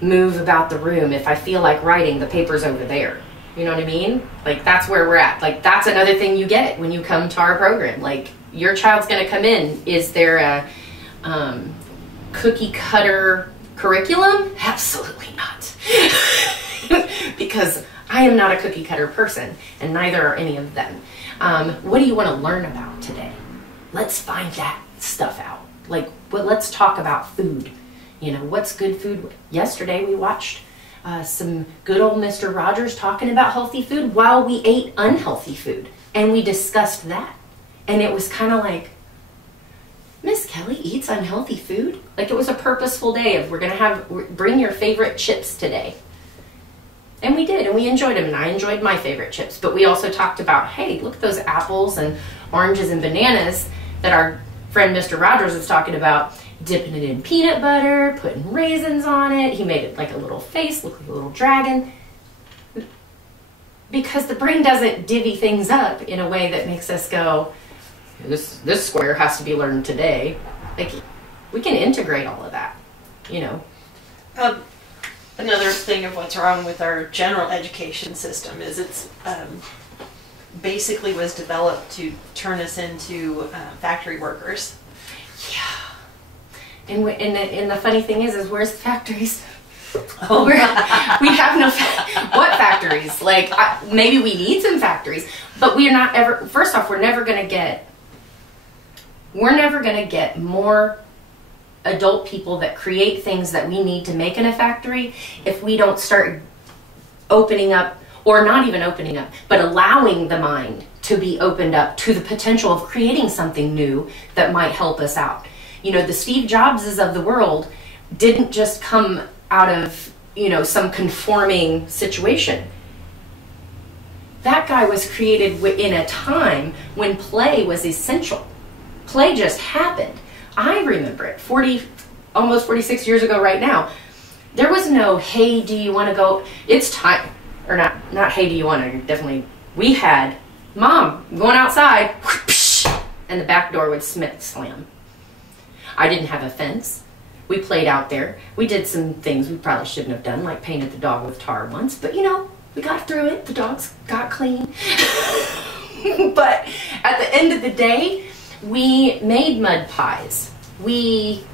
move about the room. If I feel like writing, the paper's over there. You know what I mean? Like, that's where we're at. Like, that's another thing you get when you come to our program. Like, your child's going to come in. Is there a cookie cutter curriculum? Absolutely not. Because I am not a cookie cutter person, and neither are any of them. What do you want to learn about today? Let's find that stuff out. like, well, let's talk about food. You know, what's good food? Yesterday we watched some good old Mr. Rogers talking about healthy food while we ate unhealthy food. And we discussed that. And it was kind of like, Miss Kelly eats unhealthy food? Like, it was a purposeful day of, we're going to bring your favorite chips today. And we did, and we enjoyed them, and I enjoyed my favorite chips. But we also talked about, hey, look at those apples and oranges and bananas that our friend Mr. Rogers was talking about, dipping it in peanut butter, putting raisins on it. He made it like a little face, look like a little dragon. Because the brain doesn't divvy things up in a way that makes us go, this square has to be learned today. Like, we can integrate all of that, you know. Another thing of what's wrong with our general education system is it's basically was developed to turn us into factory workers. Yeah. And the funny thing is where's the factories? Oh, we have no, what factories? Like, maybe we need some factories, but we are not ever, first off, we're never going to get more adult people that create things that we need to make in a factory if we don't start opening up, or not even opening up, but allowing the mind to be opened up to the potential of creating something new that might help us out. You know, the Steve Jobses of the world didn't just come out of, you know, some conforming situation. That guy was created in a time when play was essential. Play just happened. I remember it, almost 46 years ago right now. There was no, hey, do you want to go? It's time. Or not hey, do you want to? Definitely. We had, Mom, I'm going outside. And the back door would slam. I didn't have a fence. We played out there. We did some things we probably shouldn't have done, like painted the dog with tar once. But, you know, we got through it. The dogs got clean. But at the end of the day, we made mud pies. We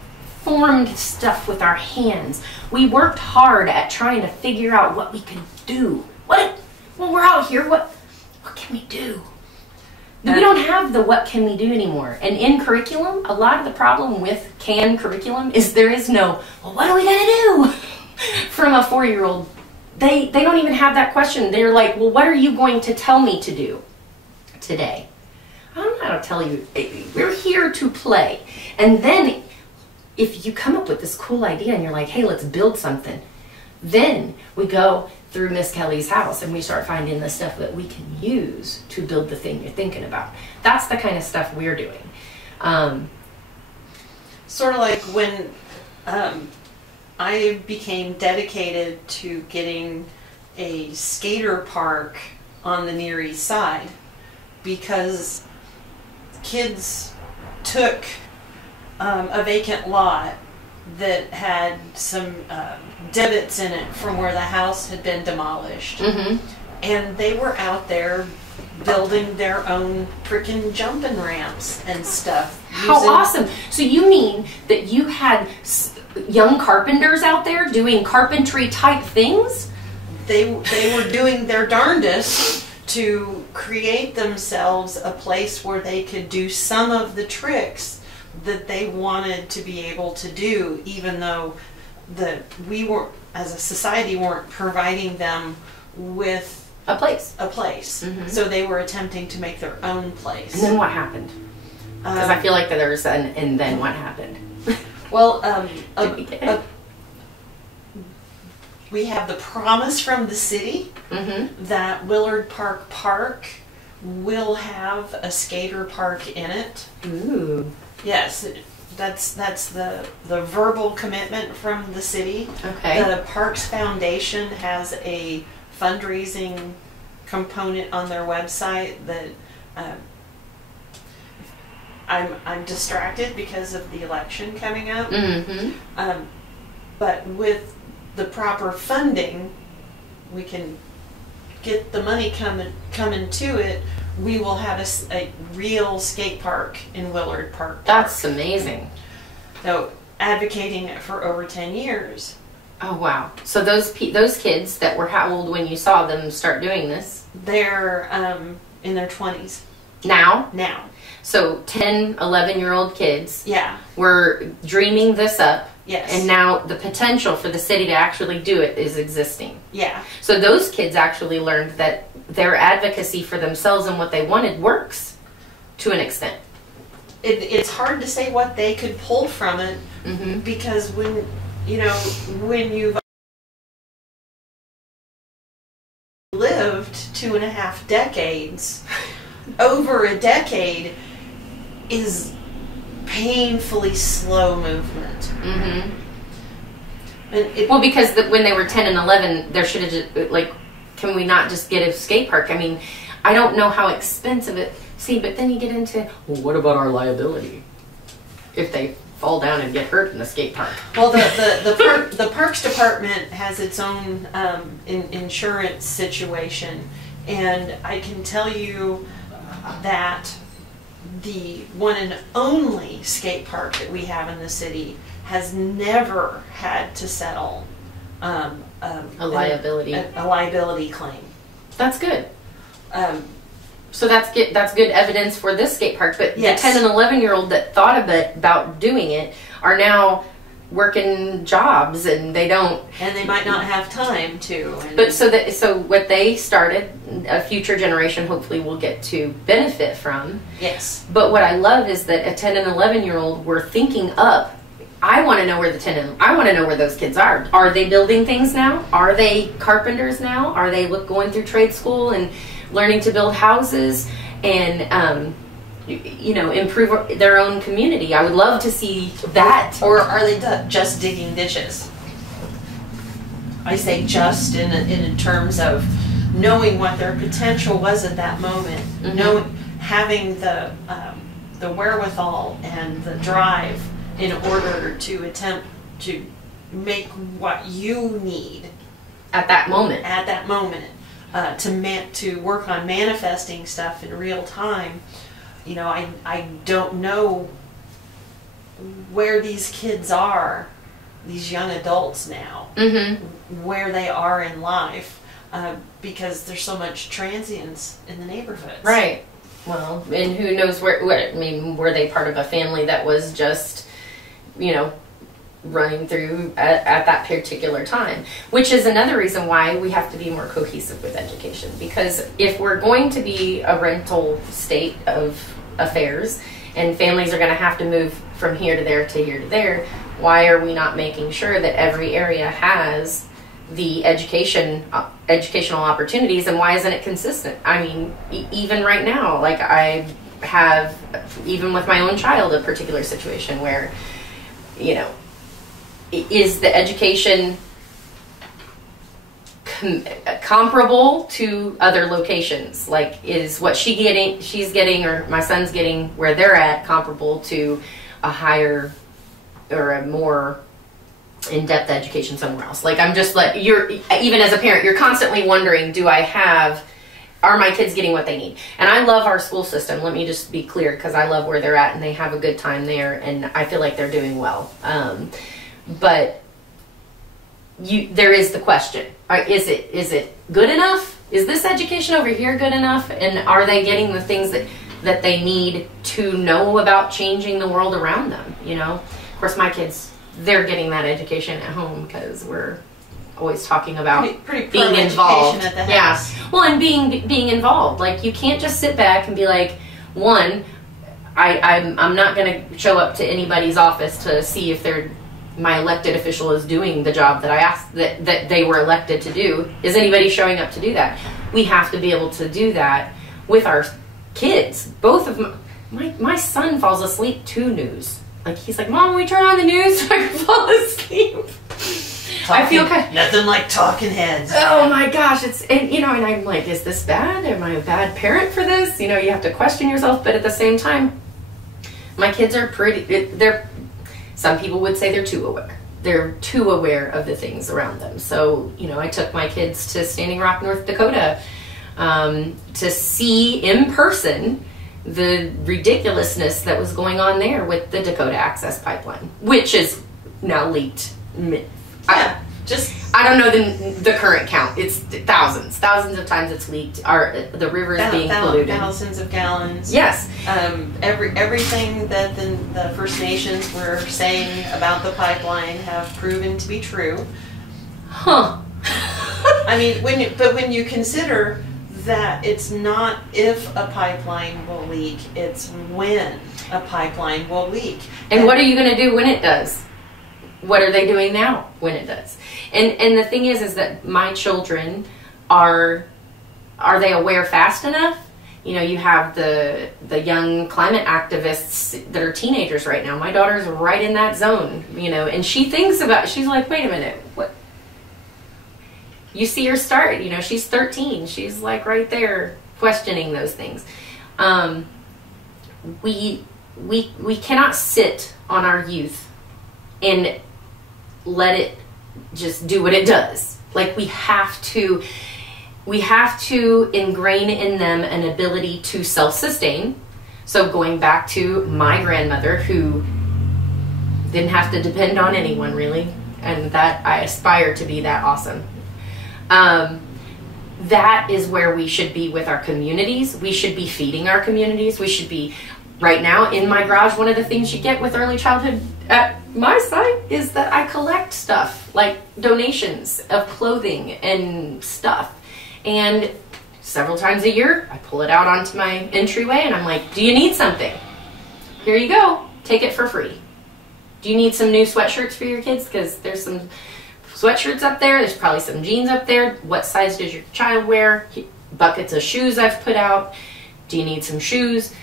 formed stuff with our hands. We worked hard at trying to figure out what we could do. When we're out here, what can we do? We don't have the what can we do anymore. And in curriculum, a lot of the problem with canned curriculum is there is no, well, what are we gonna do? From a 4-year-old. They don't even have that question. They're like, well, what are you going to tell me to do today? I don't know how to tell you. We're here to play. And then if you come up with this cool idea and you're like, hey, let's build something, then we go through Miss Kelly's house and we start finding the stuff that we can use to build the thing you're thinking about. That's the kind of stuff we're doing. Sort of like when I became dedicated to getting a skater park on the Near East Side, because kids took a vacant lot that had some divots in it from where the house had been demolished. Mm-hmm. And they were out there building their own freaking jumping ramps and stuff. How awesome. So you mean that you had young carpenters out there doing carpentry type things? They were doing their darndest to create themselves a place where they could do some of the tricks that they wanted to be able to do, even though we were, as a society, weren't providing them with a place. Mm-hmm. So they were attempting to make their own place. And then what happened? Because I feel like that there's an and then what happened. Well, we have the promise from the city mm-hmm. that Willard Park will have a skater park in it. Ooh. Yes, that's the verbal commitment from the city. Okay. The Parks Foundation has a fundraising component on their website that I'm distracted because of the election coming up. Mm-hmm. But with the proper funding, we can get the money coming to it. We will have a real skate park in Willard Park. That's amazing. So advocating it for over 10 years. Oh wow! So those kids that were how old when you saw them start doing this? They're in their 20s. Now? Now. So 10, 11-year-old kids Yeah. were dreaming this up. Yes. And now the potential for the city to actually do it is existing. Yeah. So those kids actually learned that their advocacy for themselves and what they wanted works to an extent. It's hard to say what they could pull from it, because when you've lived 2.5 decades, over a decade is painfully slow movement. And Well, because when they were 10 and 11, there should have just, like, can we not just get a skate park? I mean, I don't know how expensive it. See, but then you get into, well, what about our liability if they fall down and get hurt in the skate park? Well, the Parks Department has its own insurance situation, and I can tell you that the one and only skate park that we have in the city has never had to settle A liability. a liability claim. That's good. So that's good evidence for this skate park. But Yes. the 10 and 11-year-old that thought about doing it are now working jobs, and they don't. And they might not have time to. And But so what they started, a future generation hopefully will get to benefit from. yes. But what I love is that a 10 and 11-year-old were thinking up. I want to know where I want to know where those kids are. Are they building things now? Are they carpenters now? Are they going through trade school and learning to build houses and improve their own community? I would love to see that. Or are they just digging ditches? I say just in terms of knowing what their potential was at that moment, having the wherewithal and the drive in order to attempt to make what you need At that moment. to work on manifesting stuff in real time. I don't know where these kids are, these young adults now, where they are in life, because there's so much transience in the neighborhoods. Right. Well, and who knows where were they part of a family that was just, running through at that particular time, which is another reason why we have to be more cohesive with education. Because if we're going to be a rental state of affairs and families are going to have to move from here to there to here to there, why are we not making sure that every area has the educational opportunities, and why isn't it consistent? I mean, even right now, like I have, even with my own child, a particular situation where, is the education comparable to other locations? Like, is what she's getting, or my son's getting where they're at, comparable to a higher or a more in-depth education somewhere else? Like, I'm just like, even as a parent, you're constantly wondering, are my kids getting what they need? And I love our school system. Let me just be clear, because I love where they're at and they have a good time there, and I feel like they're doing well. But there is the question: is it good enough? Is this education over here good enough? And are they getting the things that they need to know about changing the world around them? Of course, my kids, they're getting that education at home, because we're always talking about pretty being involved. At the house. Yeah. Well, and being involved. Like, you can't just sit back and be like, I'm not going to show up to anybody's office to see if my elected official is doing the job that I asked that they were elected to do. Is anybody showing up to do that? We have to be able to do that with our kids. Both of my son falls asleep to news. Like, he's like, Mom, we turn on the news so I can fall asleep. I feel nothing like talking heads. Oh my gosh, and I'm like, is this bad? Am I a bad parent for this? You have to question yourself, but at the same time, my kids are some people would say they're too aware. They're too aware of the things around them. So, I took my kids to Standing Rock, North Dakota, to see in person the ridiculousness that was going on there with the Dakota Access Pipeline, which is now leaked. I don't know the current count. It's thousands of times it's leaked. The river is being polluted. Thousands of gallons. Yes. Everything that the First Nations were saying about the pipeline have proven to be true. Huh. I mean, when you consider that it's not if a pipeline will leak, it's when a pipeline will leak. And what are you going to do when it does? What are they doing now when it does? And the thing is that my children are they aware fast enough? You know, you have the young climate activists that are teenagers right now. My daughter's right in that zone, you know, and she's like, wait a minute, what? You see her start, you know, she's 13. She's like right there questioning those things. We cannot sit on our youth and let it just do what it does. Like we have to ingrain in them an ability to self-sustain. So going back to my grandmother, who didn't have to depend on anyone really, and that I aspire to be that awesome. That is where we should be with our communities. We should be feeding our communities. We should be, right now in my garage, one of the things you get with early childhood at my site is that I collect stuff, like donations of clothing and stuff. And several times a year, I pull it out onto my entryway and I'm like, do you need something? Here you go. Take it for free. Do you need some new sweatshirts for your kids? Because there's some sweatshirts up there. There's probably some jeans up there. What size does your child wear? Buckets of shoes I've put out. Do you need some shoes?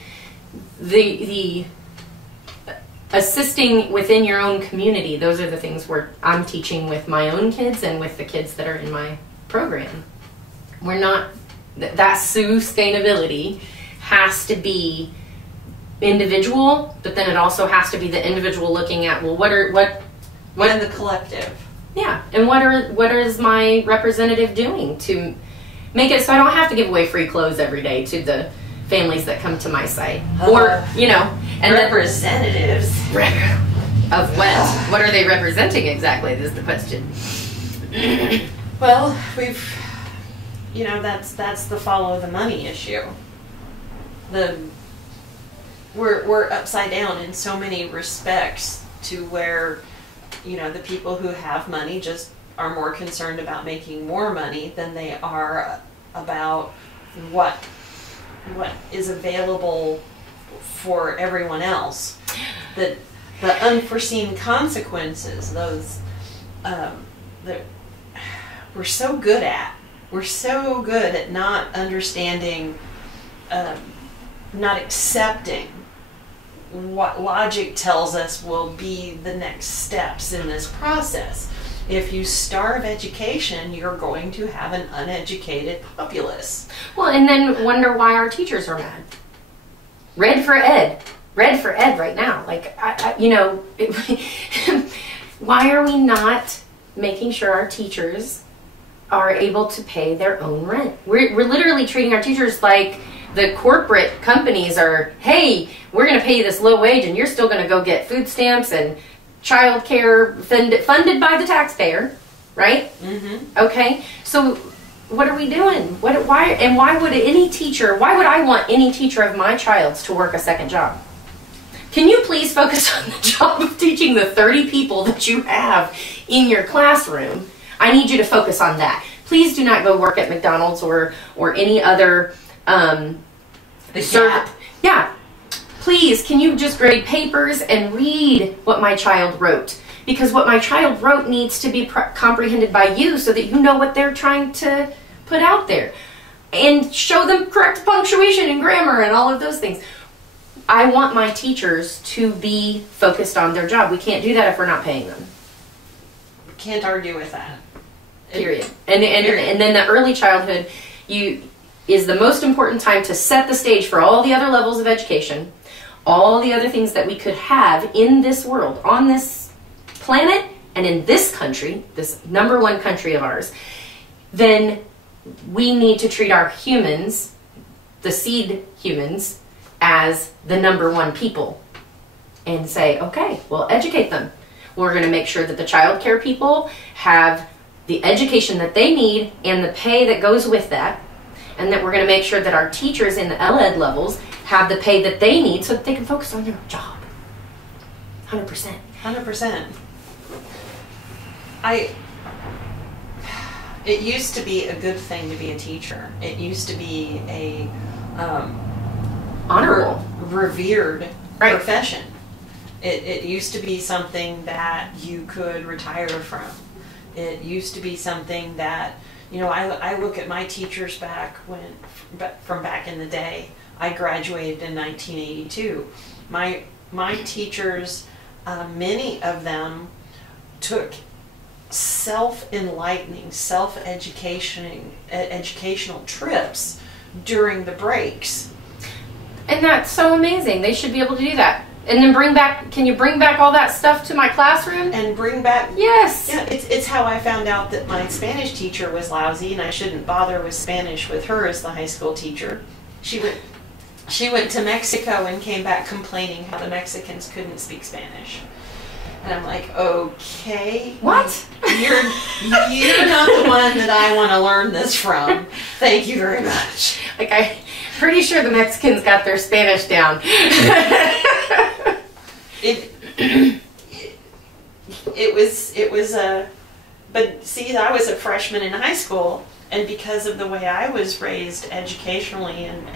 The assisting within your own community, those are the things where I'm teaching with my own kids and with the kids that are in my program. We're not, that SueStainability has to be individual, but then it also has to be the individual looking at, well, what and the collective. Yeah, and what is my representative doing to make it so I don't have to give away free clothes every day to the families that come to my site? Or, you know, and representatives of what? What are they representing exactly is the question. Well, you know, that's the follow the money issue. We're upside down in so many respects, to where, you know, the people who have money just are more concerned about making more money than they are about what is available for everyone else. The unforeseen consequences, those that we're so good at. We're so good at not understanding, not accepting what logic tells us will be the next steps in this process. If you starve education, you're going to have an uneducated populace. Well, and then wonder why our teachers are mad. Red for ed right now. Like, you know, why are we not making sure our teachers are able to pay their own rent? We're literally treating our teachers like the corporate companies are, hey, we're going to pay you this low wage and you're still going to go get food stamps and child care funded by the taxpayer, right? Mm-hmm. Okay, so what are we doing? Why would I want any teacher of my child's to work a second job? Can you please focus on the job of teaching the 30 people that you have in your classroom? I need you to focus on that. Please do not go work at McDonald's or any other Yeah. Please, can you just grade papers and read what my child wrote? Because what my child wrote needs to be comprehended by you so that you know what they're trying to put out there. And show them correct punctuation and grammar and all of those things. I want my teachers to be focused on their job. We can't do that if we're not paying them. Can't argue with that. Period. And then the early childhood is the most important time to set the stage for all the other levels of education, all the other things that we could have in this world, on this planet, and in this country, this #1 country of ours. Then we need to treat our humans, the seed humans, as the #1 people and say, okay, well, educate them. We're going to make sure that the child care people have the education that they need and the pay that goes with that, and that we're going to make sure that our teachers in the LED levels have the pay that they need so that they can focus on their job. 100%. 100%. It used to be a good thing to be a teacher. It used to be a honorable, revered profession. It used to be something that you could retire from. It used to be something that, you know, I look at my teachers from back in the day. I graduated in 1982. My teachers, many of them took self-enlightening, educational trips during the breaks. And that's so amazing. They should be able to do that. And then can you bring back all that stuff to my classroom? And bring back... Yes. Yeah, it's how I found out that my Spanish teacher was lousy and I shouldn't bother with Spanish with her as the high school teacher. She went to Mexico and came back complaining how the Mexicans couldn't speak Spanish. And I'm like, okay. What? You're not the one that I want to learn this from. Thank you very much. Like, I'm pretty sure the Mexicans got their Spanish down. It was but see, I was a freshman in high school, and because of the way I was raised educationally and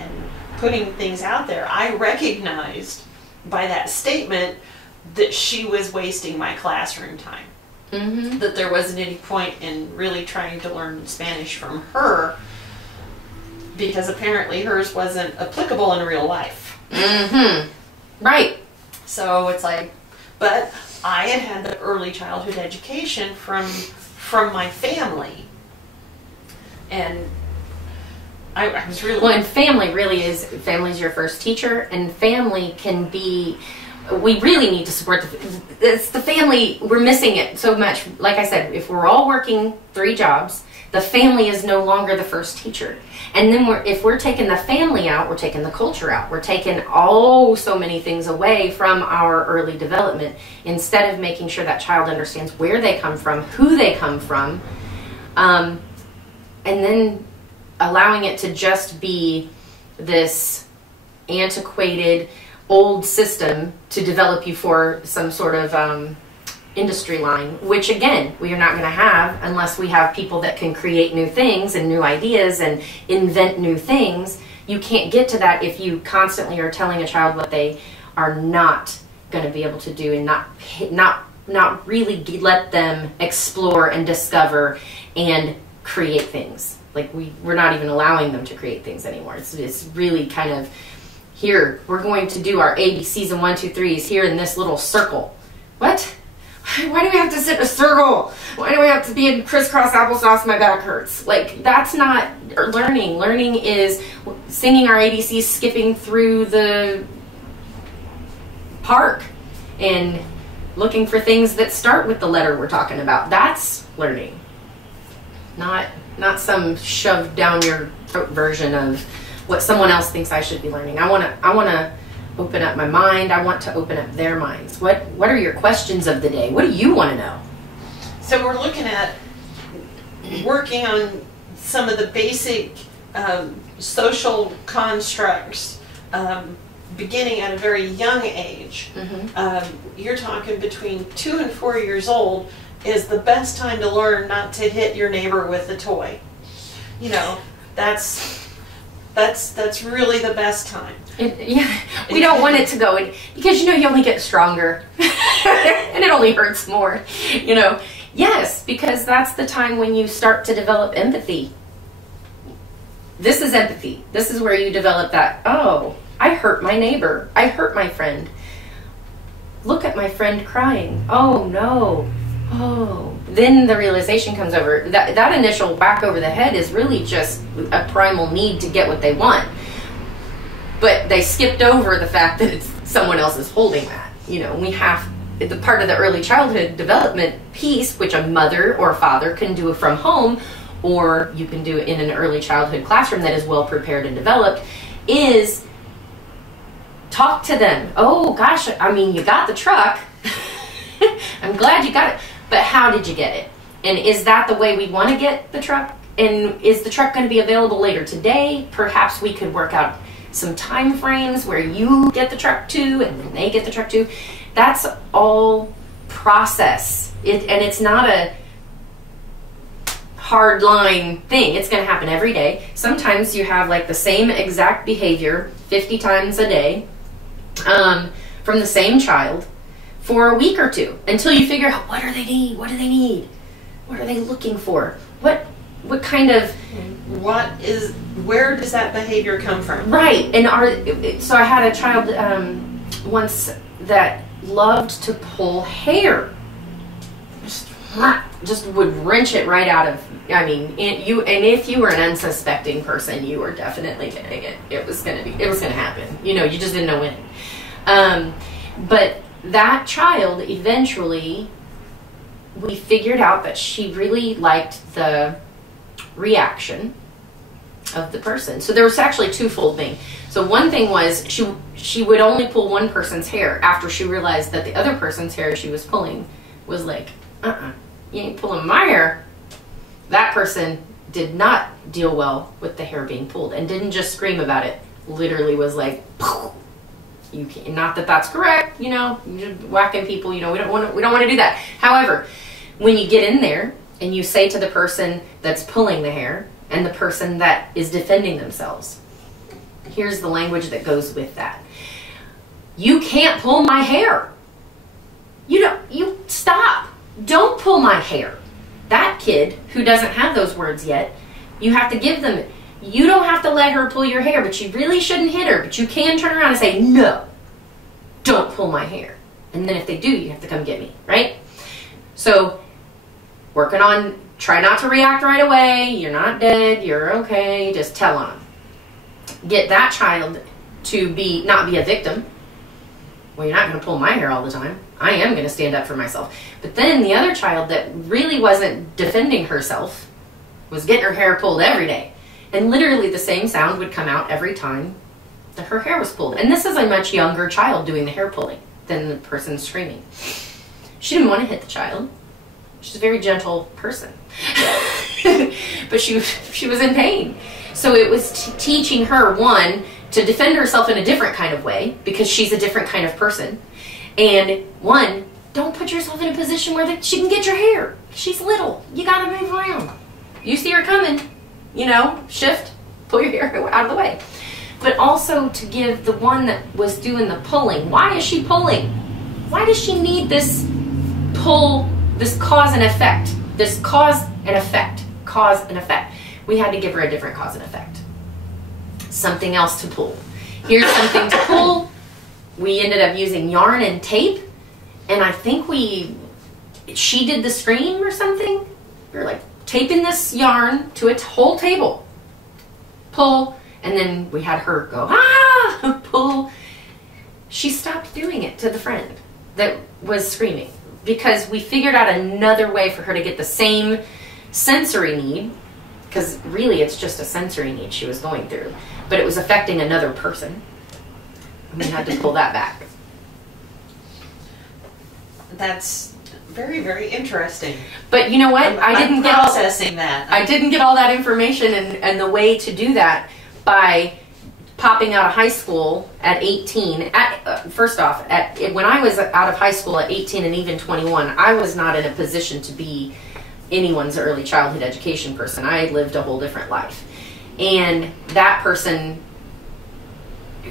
putting things out there, I recognized by that statement that she was wasting my classroom time. Mm-hmm. That there wasn't any point in really trying to learn Spanish from her, because apparently hers wasn't applicable in real life. Mm-hmm. Right. So it's like, but I had the early childhood education from my family, and I was really... Well, and family's your first teacher, and family can be... We really need to support it's the family. We're missing it so much. Like I said, if we're all working 3 jobs, the family is no longer the first teacher. And then if we're taking the family out, we're taking the culture out. We're taking so many things away from our early development, instead of making sure that child understands where they come from, who they come from, and then allowing it to just be this antiquated old system to develop you for some sort of industry line, which again, we are not going to have unless we have people that can create new things and new ideas and invent new things. You can't get to that if you constantly are telling a child what they are not going to be able to do, and not really let them explore and discover and create things. Like we're not even allowing them to create things anymore. It's really kind of, here, we're going to do our ABCs and 1, 2, 3s here in this little circle. What? Why do we have to sit in a circle? Why do we have to be in crisscross applesauce? My back hurts. Like, that's not learning. Learning is singing our ABCs, skipping through the park, and looking for things that start with the letter we're talking about. That's learning. Not some shoved down your throat version of what someone else thinks I should be learning. I want to open up my mind. I want to open up their minds. What are your questions of the day? What do you want to know? So we're looking at working on some of the basic social constructs, beginning at a very young age. Mm-hmm. You're talking between 2 and 4 years old is the best time to learn not to hit your neighbor with a toy. You know, that's really the best time. We don't want it to go, because you only get stronger and it only hurts more. Yes, because that's the time when you start to develop empathy. This is empathy. This is where you develop that, oh, I hurt my neighbor. I hurt my friend. Look at my friend crying. Oh, no. Oh. Then the realization comes over. That initial whack over the head is really just a primal need to get what they want. But they skipped over the fact that it's someone else is holding that. We have the part of the early childhood development piece, which a mother or father can do from home, or you can do it in an early childhood classroom that is well prepared and developed, is talk to them. Oh gosh, you got the truck. I'm glad you got it. But how did you get it? And is that the way we want to get the truck? And is the truck going to be available later today? Perhaps we could work out some time frames where you get the truck too and then they get the truck too. That's all process. And it's not a hard line thing. It's going to happen every day. Sometimes you have like the same exact behavior 50 times a day from the same child for a week or two until you figure out what do they need? What do they need? What are they looking for? What kind of... Where does that behavior come from? Right. And so I had a child once that loved to pull hair. Just would wrench it right out of, I mean, and if you were an unsuspecting person, you were definitely getting it. It was gonna happen. You know, you just didn't know when. But that child, eventually, we figured out that she really liked the reaction of the person. So there was actually a twofold thing. So one thing was she would only pull one person's hair after she realized that the other person's hair she was pulling was like, you ain't pulling my hair. That person did not deal well with the hair being pulled and didn't just scream about it. Literally was like, you can't, not that that's correct, you know, you're whacking people, you know, we don't want to do that. However, when you get in there and you say to the person that's pulling the hair and the person that is defending themselves, here's the language that goes with that. You can't pull my hair. You stop. Don't pull my hair. That kid who doesn't have those words yet, you have to give them, you don't have to let her pull your hair, but you really shouldn't hit her, but you can turn around and say, no, don't pull my hair. And then if they do, you have to come get me, right? So working on, try not to react right away. You're not dead. You're okay. Just tell on them. Get that child to not be a victim. Well, you're not going to pull my hair all the time. I am going to stand up for myself. But then the other child that really wasn't defending herself was getting her hair pulled every day. And literally the same sound would come out every time that her hair was pulled. And this is a much younger child doing the hair pulling than the person screaming. She didn't want to hit the child. She's a very gentle person. But she was in pain. So it was teaching her, one, to defend herself in a different kind of way because she's a different kind of person. And one, don't put yourself in a position where she can get your hair. She's little. You got to move around. You see her coming, you know, shift, pull your hair out of the way. But also to give the one that was doing the pulling, why is she pulling? Why does she need this pull, this cause and effect? This cause and effect. Cause and effect. We had to give her a different cause and effect. Something else to pull. Here's something to pull. We ended up using yarn and tape. And I think she did the scream or something. We were like taping this yarn to a whole table. Pull. And then we had her go, ah, pull. She stopped doing it to the friend that was screaming because we figured out another way for her to get the same sensory need, because really it's just a sensory need she was going through, but it was affecting another person. We had to pull that back. That's very, very interesting. But you know what? I didn't get processing that. I didn't get all that information and the way to do that by popping out of high school at 18. First off, when I was out of high school at 18 and even 21, I was not in a position to be anyone's early childhood education person. I lived a whole different life. And that person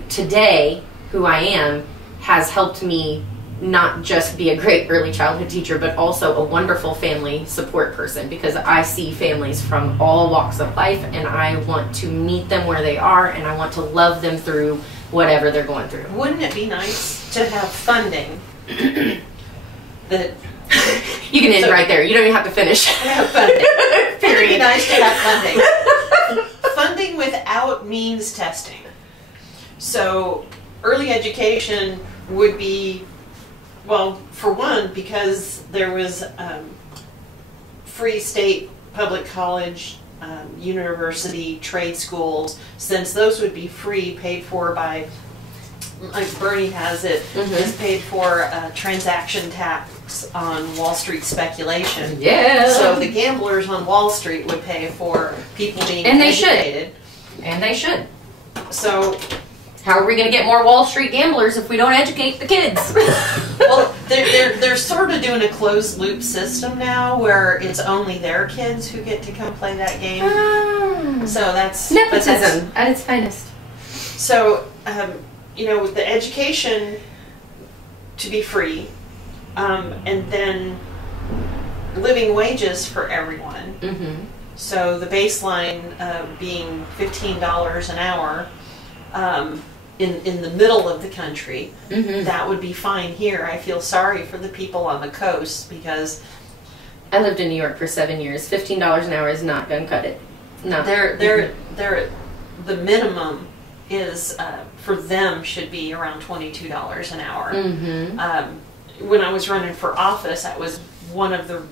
today, who I am, has helped me not just be a great early childhood teacher, but also a wonderful family support person, because I see families from all walks of life and I want to meet them where they are and I want to love them through whatever they're going through. Wouldn't it be nice to have funding that... You can end right there. You don't even have to finish. Have funding. Wouldn't it be nice to have funding? Funding without means testing. So early education would be, well, for one, because there was free state public college, university, trade schools, since those would be free, paid for by, like Bernie has it, is paid for transaction tax loops on Wall Street speculation. Yeah. So the gamblers on Wall Street would pay for people being And they educated. And they should. So, how are we going to get more Wall Street gamblers if we don't educate the kids? well, they're sort of doing a closed loop system now where it's only their kids who get to come play that game. So that's nepotism at its finest. So, you know, with the education to be free, and then living wages for everyone. Mm-hmm. So the baseline being $15 an hour in the middle of the country, Mm-hmm. that would be fine here. I feel sorry for the people on the coast because I lived in New York for 7 years. $15 an hour is not going to cut it. No. they're the minimum is for them should be around $22 an hour. Mm-hmm. When I was running for office, that was one of the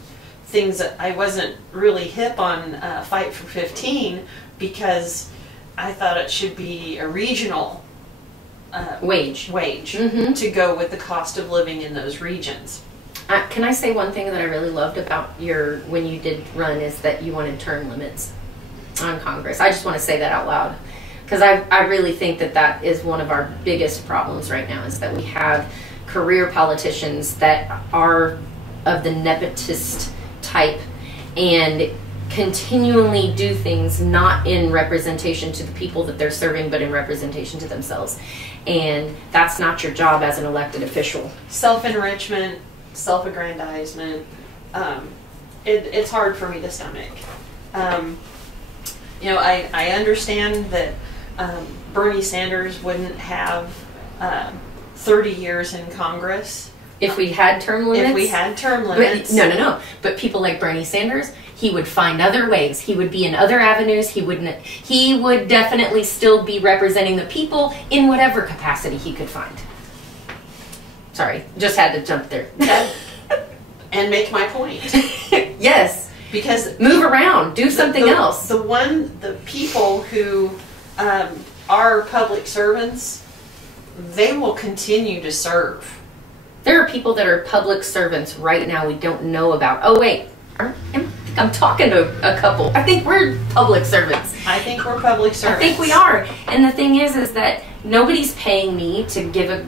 things that I wasn't really hip on Fight for 15 because I thought it should be a regional wage Mm-hmm. to go with the cost of living in those regions. Can I say one thing that I really loved about when you did run is that you wanted term limits on Congress. I just want to say that out loud because I really think that is one of our biggest problems right now is that we have career politicians that are of the nepotist type and continually do things not in representation to the people that they're serving but in representation to themselves, and that's not your job as an elected official. Self-enrichment, self-aggrandizement, it's hard for me to stomach. You know, I understand that Bernie Sanders wouldn't have 30 years in Congress If we had term limits? if we had term limits. But, no. But people like Bernie Sanders, he would find other ways. He would be in other avenues. He would definitely still be representing the people in whatever capacity he could find. Sorry, just had to jump there. And make my point. Yes. Because move around, do something else. The people who are public servants, they will continue to serve. There are people that are public servants right now we don't know about. Oh, wait. I'm talking to a couple. I think we're public servants. I think we're public servants. I think we are. And the thing is that nobody's paying me to give a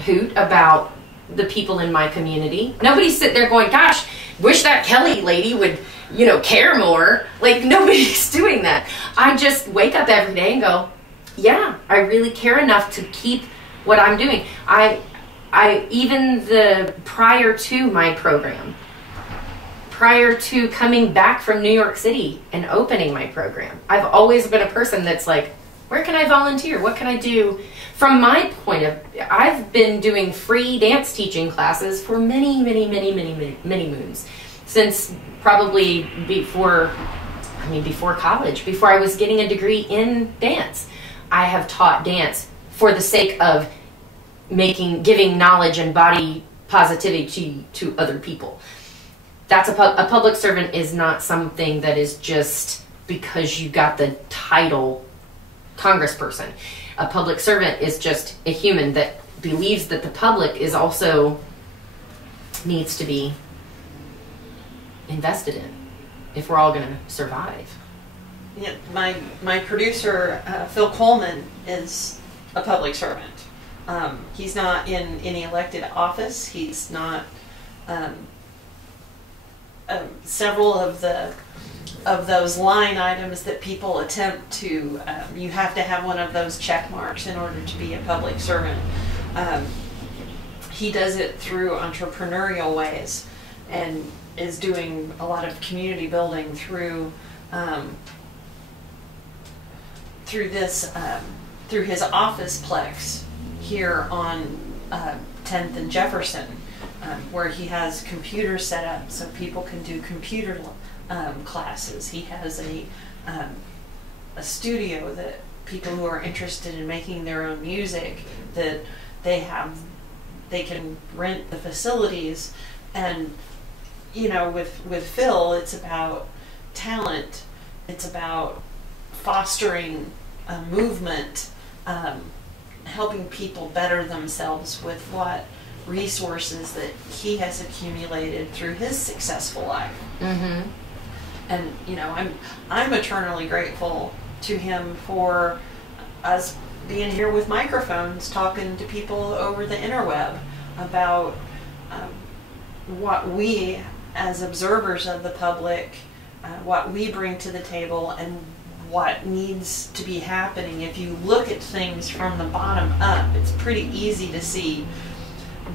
hoot about the people in my community. Nobody's sitting there going, gosh, wish that Kelly lady would, care more. Like, nobody's doing that. I just wake up every day and go, yeah, I really care enough to keep what I'm doing. Even prior to my program, prior to coming back from New York City and opening my program, I've always been a person that's like, where can I volunteer? What can I do? From my point of view, I've been doing free dance teaching classes for many, many, many, many, many, many moons. Since probably before college, before I was getting a degree in dance. I have taught dance for the sake of giving knowledge and body positivity to other people. That's a public servant is not something that is just because you got the title congressperson. A public servant is just a human that believes that the public is also needs to be invested in if we're all going to survive. Yeah, my producer, Phil Coleman, is a public servant. He's not in any elected office. He's not several of those line items that people attempt to. You have to have one of those check marks in order to be a public servant. He does it through entrepreneurial ways and is doing a lot of community building through his office plex here on 10th and Jefferson, where he has computers set up so people can do computer classes. He has a studio that people who are interested in making their own music, that they can rent the facilities. And with Phil, it's about talent, it's about fostering a movement, helping people better themselves with what resources that he has accumulated through his successful life. Mm-hmm. And you know, I'm eternally grateful to him for us being here with microphones, talking to people over the interweb about what we, as observers of the public, what we bring to the table, and what needs to be happening. If you look at things from the bottom up, it's pretty easy to see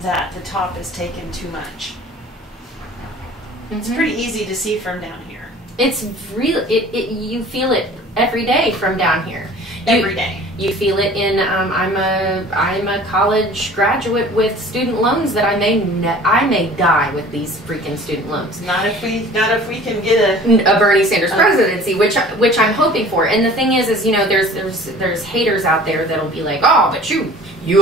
that the top is taken too much. Mm-hmm. It's pretty easy to see from down here. It's really, you feel it every day from down here. Every day. You feel it in, I'm a college graduate with student loans that I may die with these freaking student loans. Not if we can get a Bernie Sanders presidency, which I'm hoping for. And the thing is you know, there's haters out there that'll be like, oh, but you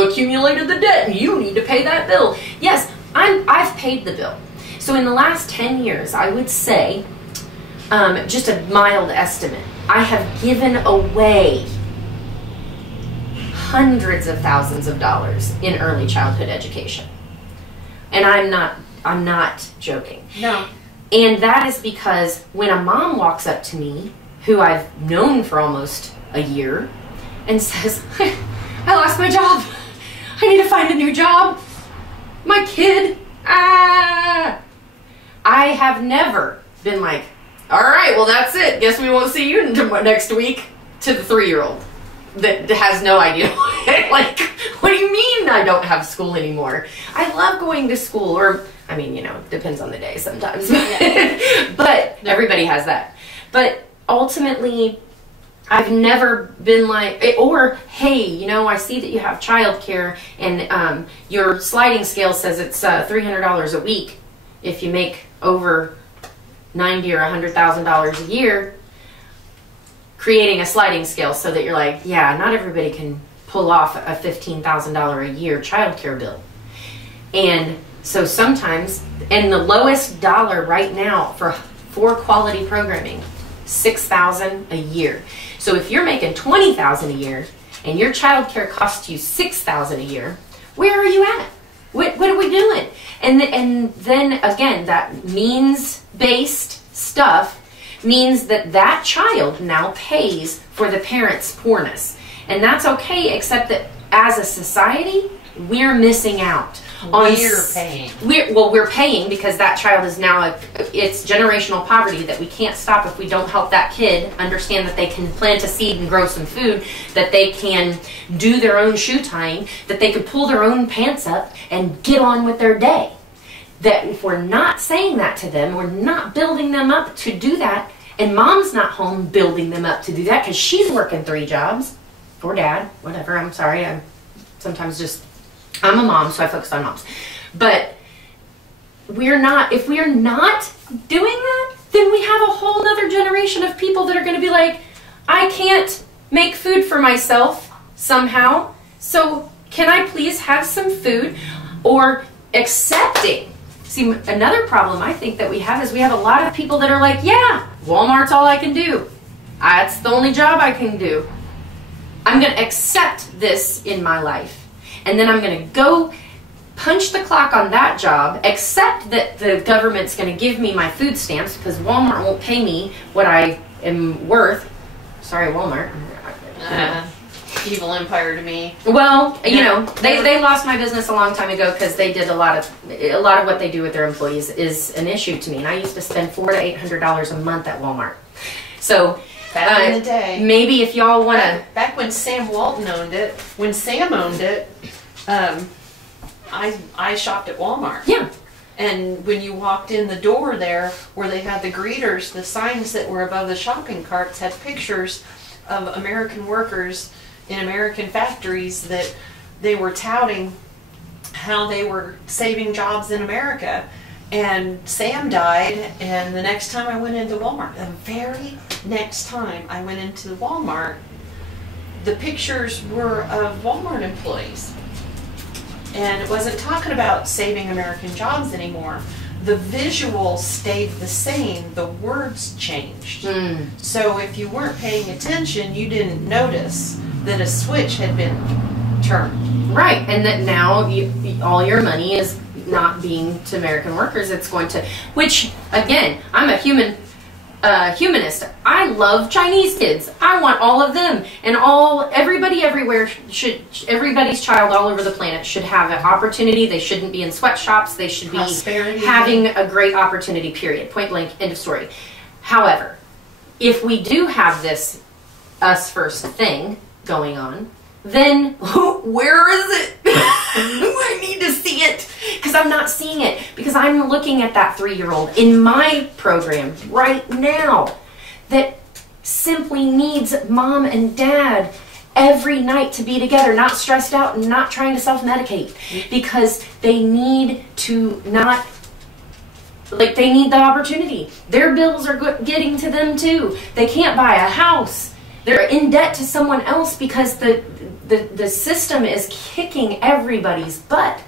accumulated the debt and you need to pay that bill. Yes, I've paid the bill. So in the last 10 years, I would say, just a mild estimate, I have given away hundreds of thousands of dollars in early childhood education. And I'm not joking. No. And that is because when a mom walks up to me, who I've known for almost a year, and says, I lost my job. I need to find a new job. My kid. I have never been like, all right, well, that's it. Guess we won't see you next week, to the 3-year-old that has no idea. Like, what do you mean I don't have school anymore? I love going to school, or, I mean, you know, depends on the day sometimes. Yeah. But everybody has that. But ultimately, I've never been like, or, hey, you know, I see that you have childcare, and your sliding scale says it's $300 a week if you make over $90,000 or $100,000 a year, creating a sliding scale so that you're like, yeah, not everybody can pull off a $15,000 a year childcare bill. And so sometimes, and the lowest dollar right now for quality programming, $6,000 a year. So if you're making $20,000 a year and your childcare costs you $6,000 a year, where are you at? What are we doing? And then again, that means-based stuff means that child now pays for the parent's poorness. And that's okay, except that as a society, we're missing out. We're paying. We're paying because that child is now, it's generational poverty that we can't stop if we don't help that kid understand that they can plant a seed and grow some food, that they can do their own shoe tying, that they can pull their own pants up and get on with their day. That if we're not saying that to them, we're not building them up to do that, and mom's not home building them up to do that because she's working 3 jobs, or dad, whatever, I'm sorry, I'm a mom, so I focus on moms. But if we're not doing that, then we have a whole other generation of people that are going to be like, I can't make food for myself somehow, so can I please have some food? Or accepting. See, another problem I think that we have is we have a lot of people that are like, yeah, Walmart's all I can do. That's the only job I can do. I'm going to accept this in my life. And then I'm going to go punch the clock on that job, accept that the government's going to give me my food stamps because Walmart won't pay me what I am worth. Sorry, Walmart. Evil empire to me. Well, you know, they lost my business a long time ago because they did a lot of what they do with their employees is an issue to me. And I used to spend $400 to $800 a month at Walmart. So back in the day, maybe if y'all want to, back when Sam Walton owned it, when Sam owned it, I shopped at Walmart. Yeah. And when you walked in the door there, where they had the greeters, the signs that were above the shopping carts had pictures of American workers in American factories that they were touting how they were saving jobs in America. And Sam died, and the next time I went into Walmart, the very next time I went into Walmart, the pictures were of Walmart employees. And it wasn't talking about saving American jobs anymore. The visual stayed the same, the words changed. So if you weren't paying attention, you didn't notice that a switch had been term. Right, and that now all your money is not being to American workers. It's going to, which again, I'm a humanist. I love Chinese kids. I want all of them, and everybody everywhere everybody's child all over the planet should have an opportunity. They shouldn't be in sweatshops. They should be having a great opportunity, period. Point blank, end of story. However, if we do have this us first thing going on, then where is it? I need to see it, because I'm not seeing it, because I'm looking at that 3-year-old in my program right now that simply needs mom and dad every night to be together, not stressed out and not trying to self-medicate, because they need to not, like, they need the opportunity. Their bills are getting to them too. They can't buy a house. They're in debt to someone else because the system is kicking everybody's butt.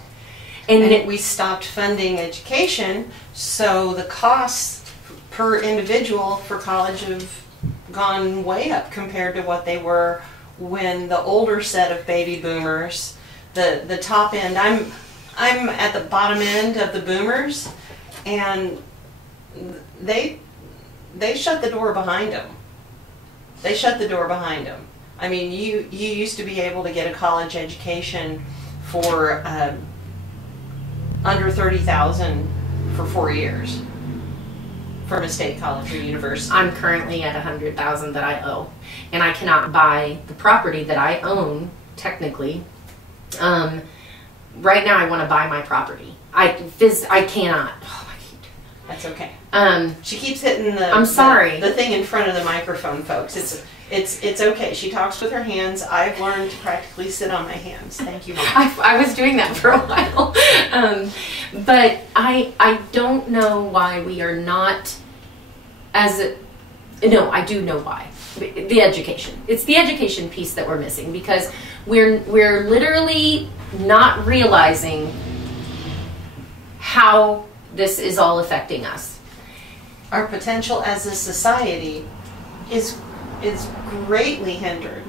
And we stopped funding education, so the costs per individual for college have gone way up compared to what they were when the older set of baby boomers, the top end, I'm at the bottom end of the boomers, and they shut the door behind them. They shut the door behind them. I mean, you used to be able to get a college education for under $30,000 for 4 years from a state college or university. I'm currently at $100,000 that I owe, and I cannot buy the property that I own technically. Right now, I want to buy my property. I cannot. Oh, that's okay. She keeps hitting I'm sorry. The thing in front of the microphone, folks. It's okay. She talks with her hands. I've learned to practically sit on my hands. Thank you, Mom. I was doing that for a while. But I don't know why we are not no, I do know why. The education. It's the education piece that we're missing, because we're literally not realizing how this is all affecting us. Our potential as a society is greatly hindered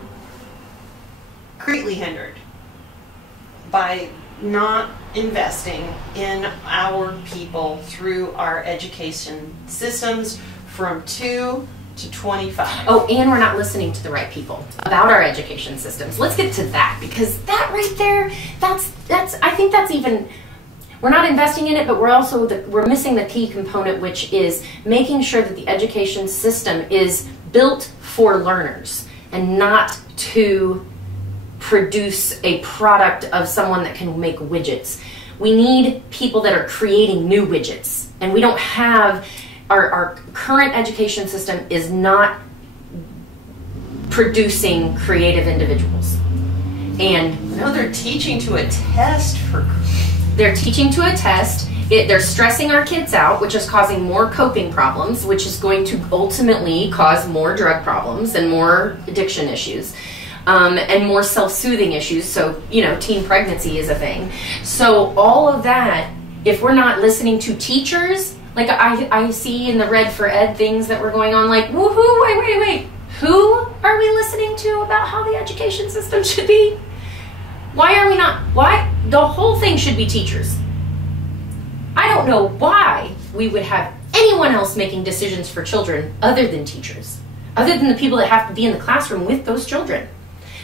by not investing in our people through our education systems from 2 to 25. Oh, and we're not listening to the right people about our education systems. Let's get to that, because that right there, I think that's even, we're not investing in it, but we're missing the key component, which is making sure that the education system is built for learners and not to produce a product of someone that can make widgets. We need people that are creating new widgets, and we don't have, our current education system is not producing creative individuals. And no, they're teaching to a test for. They're teaching to a test. They're stressing our kids out, which is causing more coping problems, which is going to ultimately cause more drug problems and more addiction issues, and more self-soothing issues. So, teen pregnancy is a thing. So all of that, if we're not listening to teachers, like I see in the Red for Ed things that were going on, like, woohoo, wait. Who are we listening to about how the education system should be? Why are we not? Why? The whole thing should be teachers. I don't know why we would have anyone else making decisions for children other than teachers, other than the people that have to be in the classroom with those children,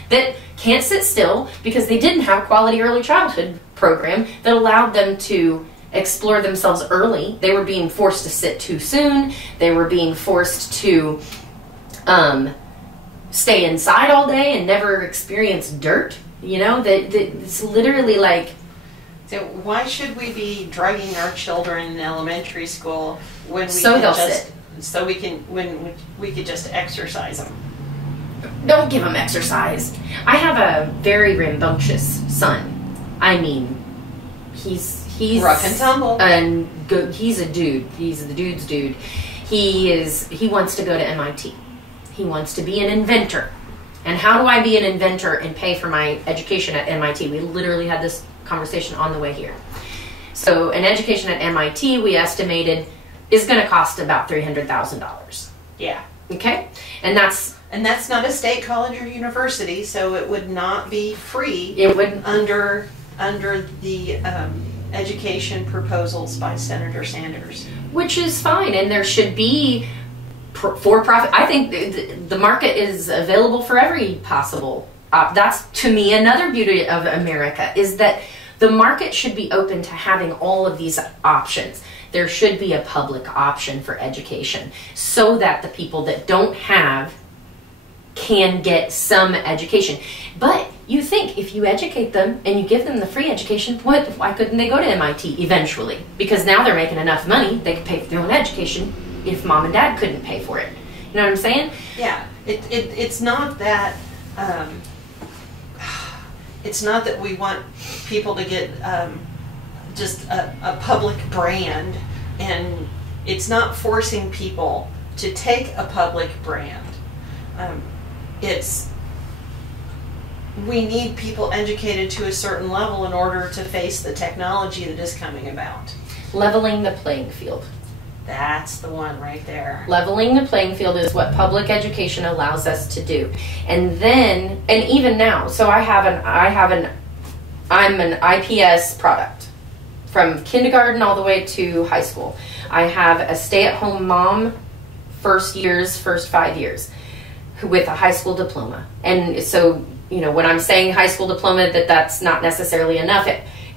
that can't sit still because they didn't have a quality early childhood program that allowed them to explore themselves early. They were being forced to sit too soon. They were being forced to stay inside all day and never experience dirt. It's literally like. So why should we be drugging our children in elementary school when we could just exercise them? Don't give them exercise. I have a very rambunctious son. I mean, he's rough and tumble, and he's a dude. He's the dude's dude. He wants to go to MIT. He wants to be an inventor. And how do I be an inventor and pay for my education at MIT? We literally had this conversation on the way here. So an education at MIT, we estimated, is going to cost about $300,000. Yeah. Okay? And that's not a state college or university, so it would not be free. It would under the education proposals by Senator Sanders. Which is fine, and there should be for-profit. I think the market is available for every possible. That's, to me, another beauty of America, is that the market should be open to having all of these options. There should be a public option for education so that the people that don't have can get some education. But you think if you educate them and you give them the free education, why couldn't they go to MIT eventually? Because now they're making enough money, they could pay for their own education if mom and dad couldn't pay for it. You know what I'm saying? Yeah, it's not that it's not that we want people to get just a public brand, and it's not forcing people to take a public brand. We need people educated to a certain level in order to face the technology that is coming about. Leveling the playing field. That's the one right there. Leveling the playing field is what public education allows us to do. And then, and even now, so I'm an IPS product from kindergarten all the way to high school. I have a stay-at-home mom, first 5 years, with a high school diploma. And so, you know, when I'm saying high school diploma, that's not necessarily enough.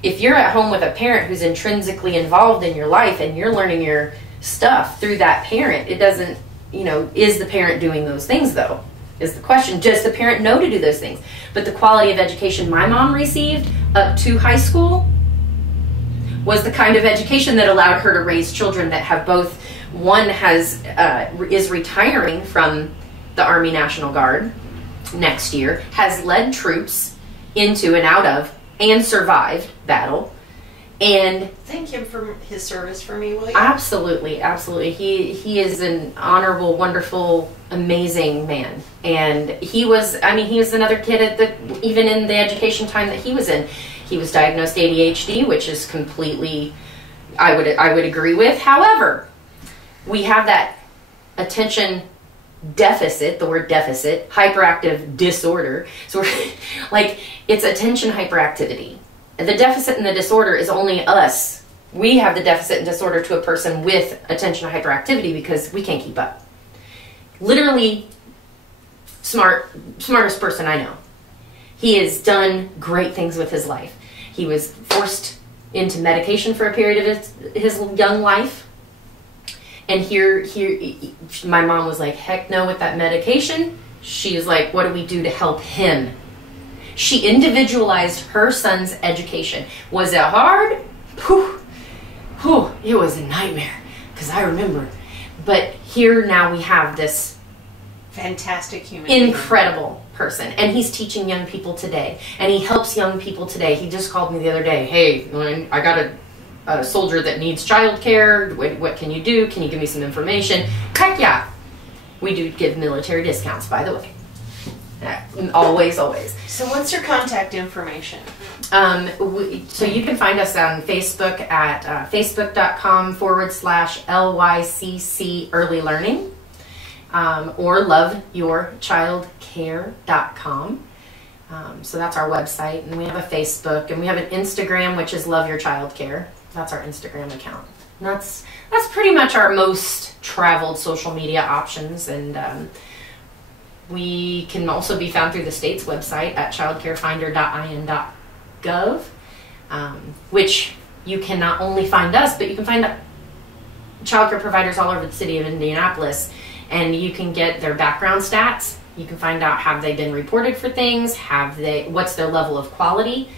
If you're at home with a parent who's intrinsically involved in your life and you're learning your stuff through that parent, it doesn't, you know, is the parent doing those things though? Is the question. Does the parent know to do those things? But the quality of education my mom received up to high school was the kind of education that allowed her to raise children that have both, one is retiring from the Army National Guard next year, has led troops into and out of and survived battle. And thank him for his service for me, will you? Absolutely, absolutely. He is an honorable, wonderful, amazing man. And he was another kid even in the education time that he was in. He was diagnosed ADHD, which is completely, I would agree with. However, we have that attention deficit, the word deficit, hyperactive disorder. So we're like, it's attention hyperactivity. The deficit and the disorder is only us. We have the deficit and disorder to a person with attention hyperactivity because we can't keep up. Literally smartest person I know. He has done great things with his life. He was forced into medication for a period of his young life. And here, my mom was like, heck no with that medication. She was like, what do we do to help him? She individualized her son's education. Was it hard? It was a nightmare, because I remember. But here now we have this fantastic human incredible person, and he's teaching young people today, and he helps young people today. He just called me the other day. Hey, I got a soldier that needs childcare. What can you do? Can you give me some information? Heck yeah. We do give military discounts, by the way. Always, always. So what's your contact information? So you can find us on Facebook at facebook.com/LYCC Early Learning, or loveyourchildcare.com. So that's our website, and we have a Facebook, and we have an Instagram, which is Love Your Child Care. That's our Instagram account. And that's pretty much our most traveled social media options, and we can also be found through the state's website at childcarefinder.in.gov, which you can not only find us, but you can find childcare providers all over the city of Indianapolis, and you can get their background stats. You can find out, have they been reported for things? What's their level of quality?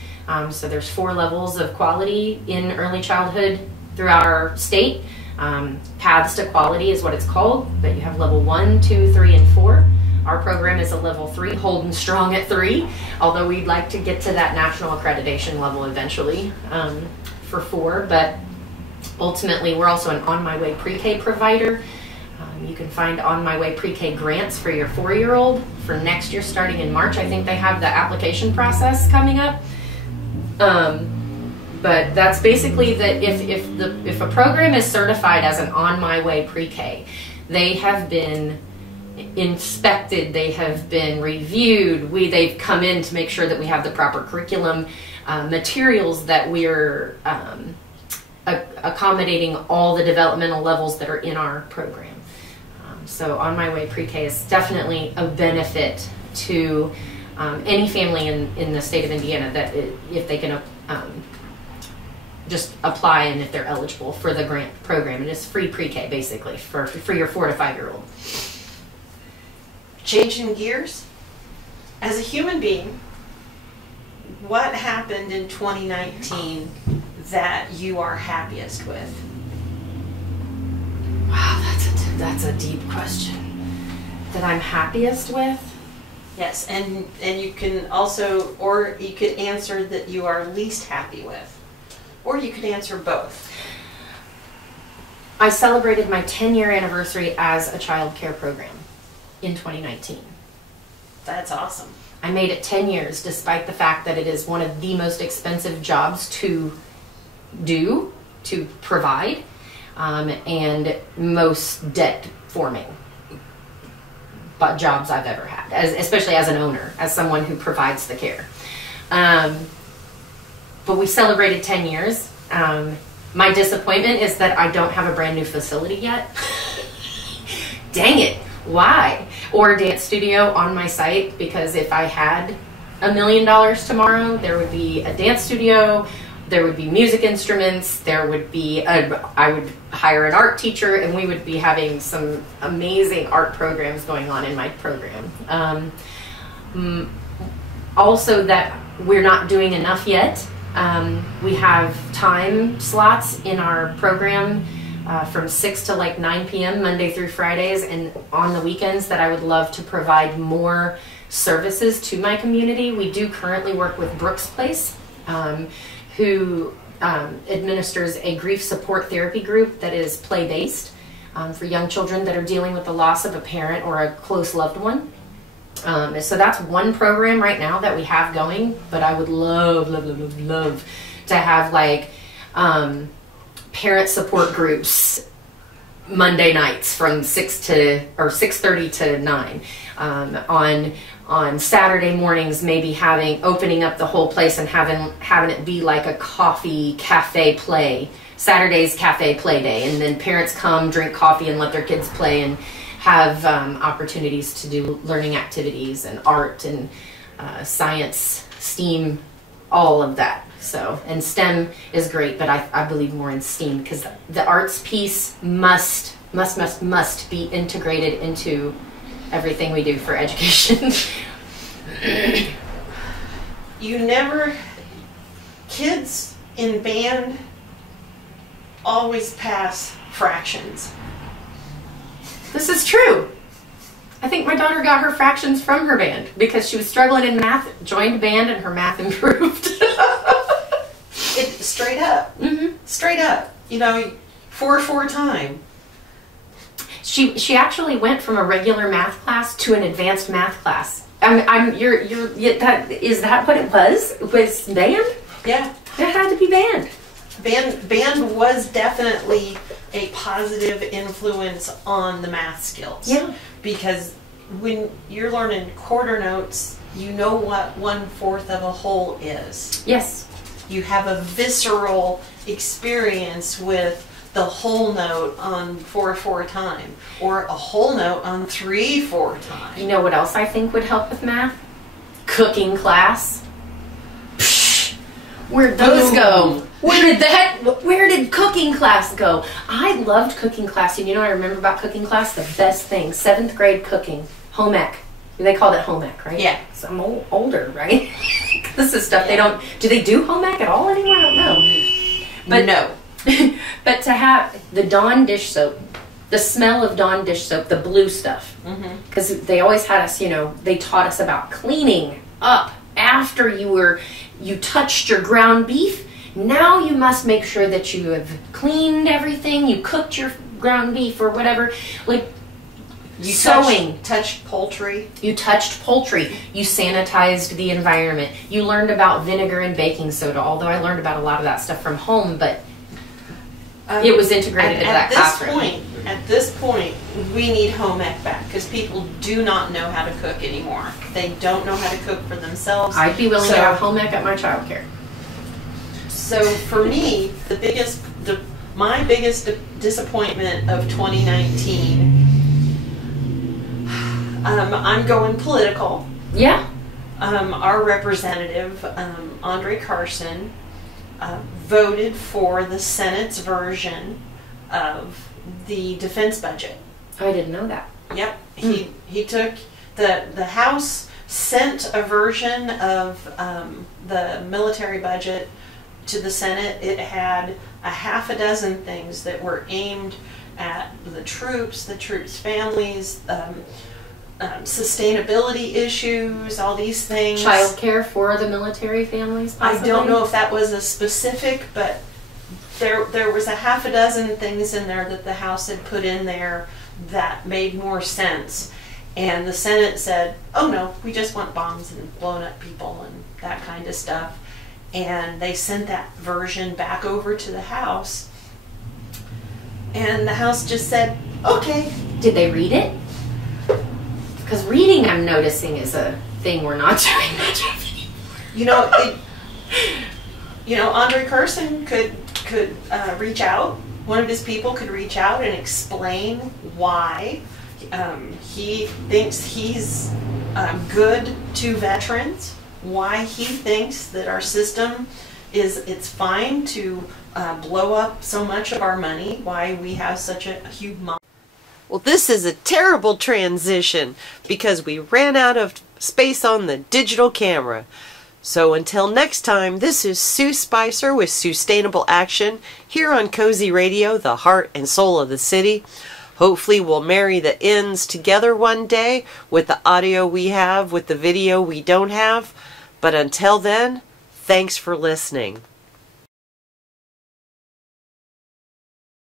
So there's 4 levels of quality in early childhood throughout our state. Paths to quality is what it's called, but you have level 1, 2, 3, and 4. Our program is a level 3, holding strong at 3, although we'd like to get to that national accreditation level eventually for 4. But ultimately, we're also an On My Way pre-K provider. You can find On My Way pre-K grants for your 4-year-old for next year, starting in March. I think they have the application process coming up. But that's basically that if a program is certified as an On My Way pre-K, they have been inspected, they have been reviewed, they've come in to make sure that we have the proper curriculum, materials, that we're accommodating all the developmental levels that are in our program. So On My Way Pre-K is definitely a benefit to any family in the state of Indiana, that if they can just apply and if they're eligible for the grant program. And it's free pre-K basically for your 4 to 5 year old. Changing gears, as a human being, what happened in 2019 that you are happiest with? Wow, that's a deep question. That I'm happiest with? Yes, and you can also, or you could answer that you are least happy with. Or you could answer both. I celebrated my 10-year anniversary as a child care program in 2019. That's awesome. I made it 10 years despite the fact that it is one of the most expensive jobs to do, to provide, and most debt forming jobs I've ever had, especially as an owner, as someone who provides the care. But we celebrated 10 years. My disappointment is that I don't have a brand new facility yet. Dang it, why? Or a dance studio on my site, because if I had $1 million tomorrow, there would be a dance studio, there would be music instruments, there would be, I would hire an art teacher, and we would be having some amazing art programs going on in my program. Also that we're not doing enough yet. We have time slots in our program from 6 to like 9 p.m. Monday through Fridays, and on the weekends that I would love to provide more services to my community. We do currently work with Brooks Place, who administers a grief support therapy group that is play-based for young children that are dealing with the loss of a parent or a close loved one. So that's one program right now that we have going, but I would love to have like parent support groups Monday nights from 6:30 to 9. On Saturday mornings, maybe opening up the whole place and having it be like a coffee cafe play. Saturday's cafe play day, and then parents come, drink coffee, and let their kids play and have opportunities to do learning activities and art and science, STEAM, all of that. So, and STEM is great, but I believe more in STEAM, because the arts piece must be integrated into everything we do for education. Kids in band always pass fractions. This is true. I think my daughter got her fractions from her band because she was struggling in math, joined band, and her math improved. Straight up. Mm-hmm. Straight up. 4-4 time. She actually went from a regular math class to an advanced math class. Is that what it was band? Yeah. It had to be band. Band was definitely a positive influence on the math skills. Yeah. Because when you're learning quarter notes, you know what 1/4 of a whole is. Yes. You have a visceral experience with the whole note on 4/4 time, or a whole note on 3/4 time. You know what else I think would help with math? Cooking class. Where'd those go? Where did cooking class go? I loved cooking class. And you know what I remember about cooking class? The best thing. 7th grade cooking. Home ec. They called it home ec, right? Yeah. So I'm older, right? This is stuff do they do home ec at all anymore? I don't know. But no. But to have the Dawn dish soap, the smell of Dawn dish soap, the blue stuff. Because they always had us, they taught us about cleaning up after you touched your ground beef. Now you must make sure that you have cleaned everything, you cooked your ground beef or whatever. Like you sewing. Touched poultry. You touched poultry. You sanitized the environment. You learned about vinegar and baking soda, although I learned about a lot of that stuff from home, but it was integrated into that classroom. At this point, we need home ec back because people do not know how to cook anymore. They don't know how to cook for themselves. I'd be willing to have home ec at my childcare. So for me, my biggest disappointment of 2019, I'm going political. Yeah. Our representative, Andre Carson, voted for the Senate's version of the defense budget. I didn't know that. Yep. He took the House sent a version of the military budget to the Senate. It had a half a dozen things that were aimed at the troops families, sustainability issues, all these things. Child care for the military families, possibly? I don't know if that was a specific, but there was a half a dozen things in there that the House had put in there that made more sense. And the Senate said, oh no, we just want bombs and blowing up people and that kind of stuff. And they sent that version back over to the House. And the House just said, okay. Did they read it? Because reading, I'm noticing, is a thing we're not doing much of anymore. Andre Carson could reach out. One of his people could reach out and explain why he thinks he's good to veterans, why he thinks that our system it's fine to blow up so much of our money, why we have such a huge money. Well, this is a terrible transition because we ran out of space on the digital camera. So until next time, this is Sue Spicer with SueStainable Action here on Cozy Radio, the heart and soul of the city. Hopefully we'll marry the ends together one day with the audio we have, with the video we don't have. But until then, thanks for listening.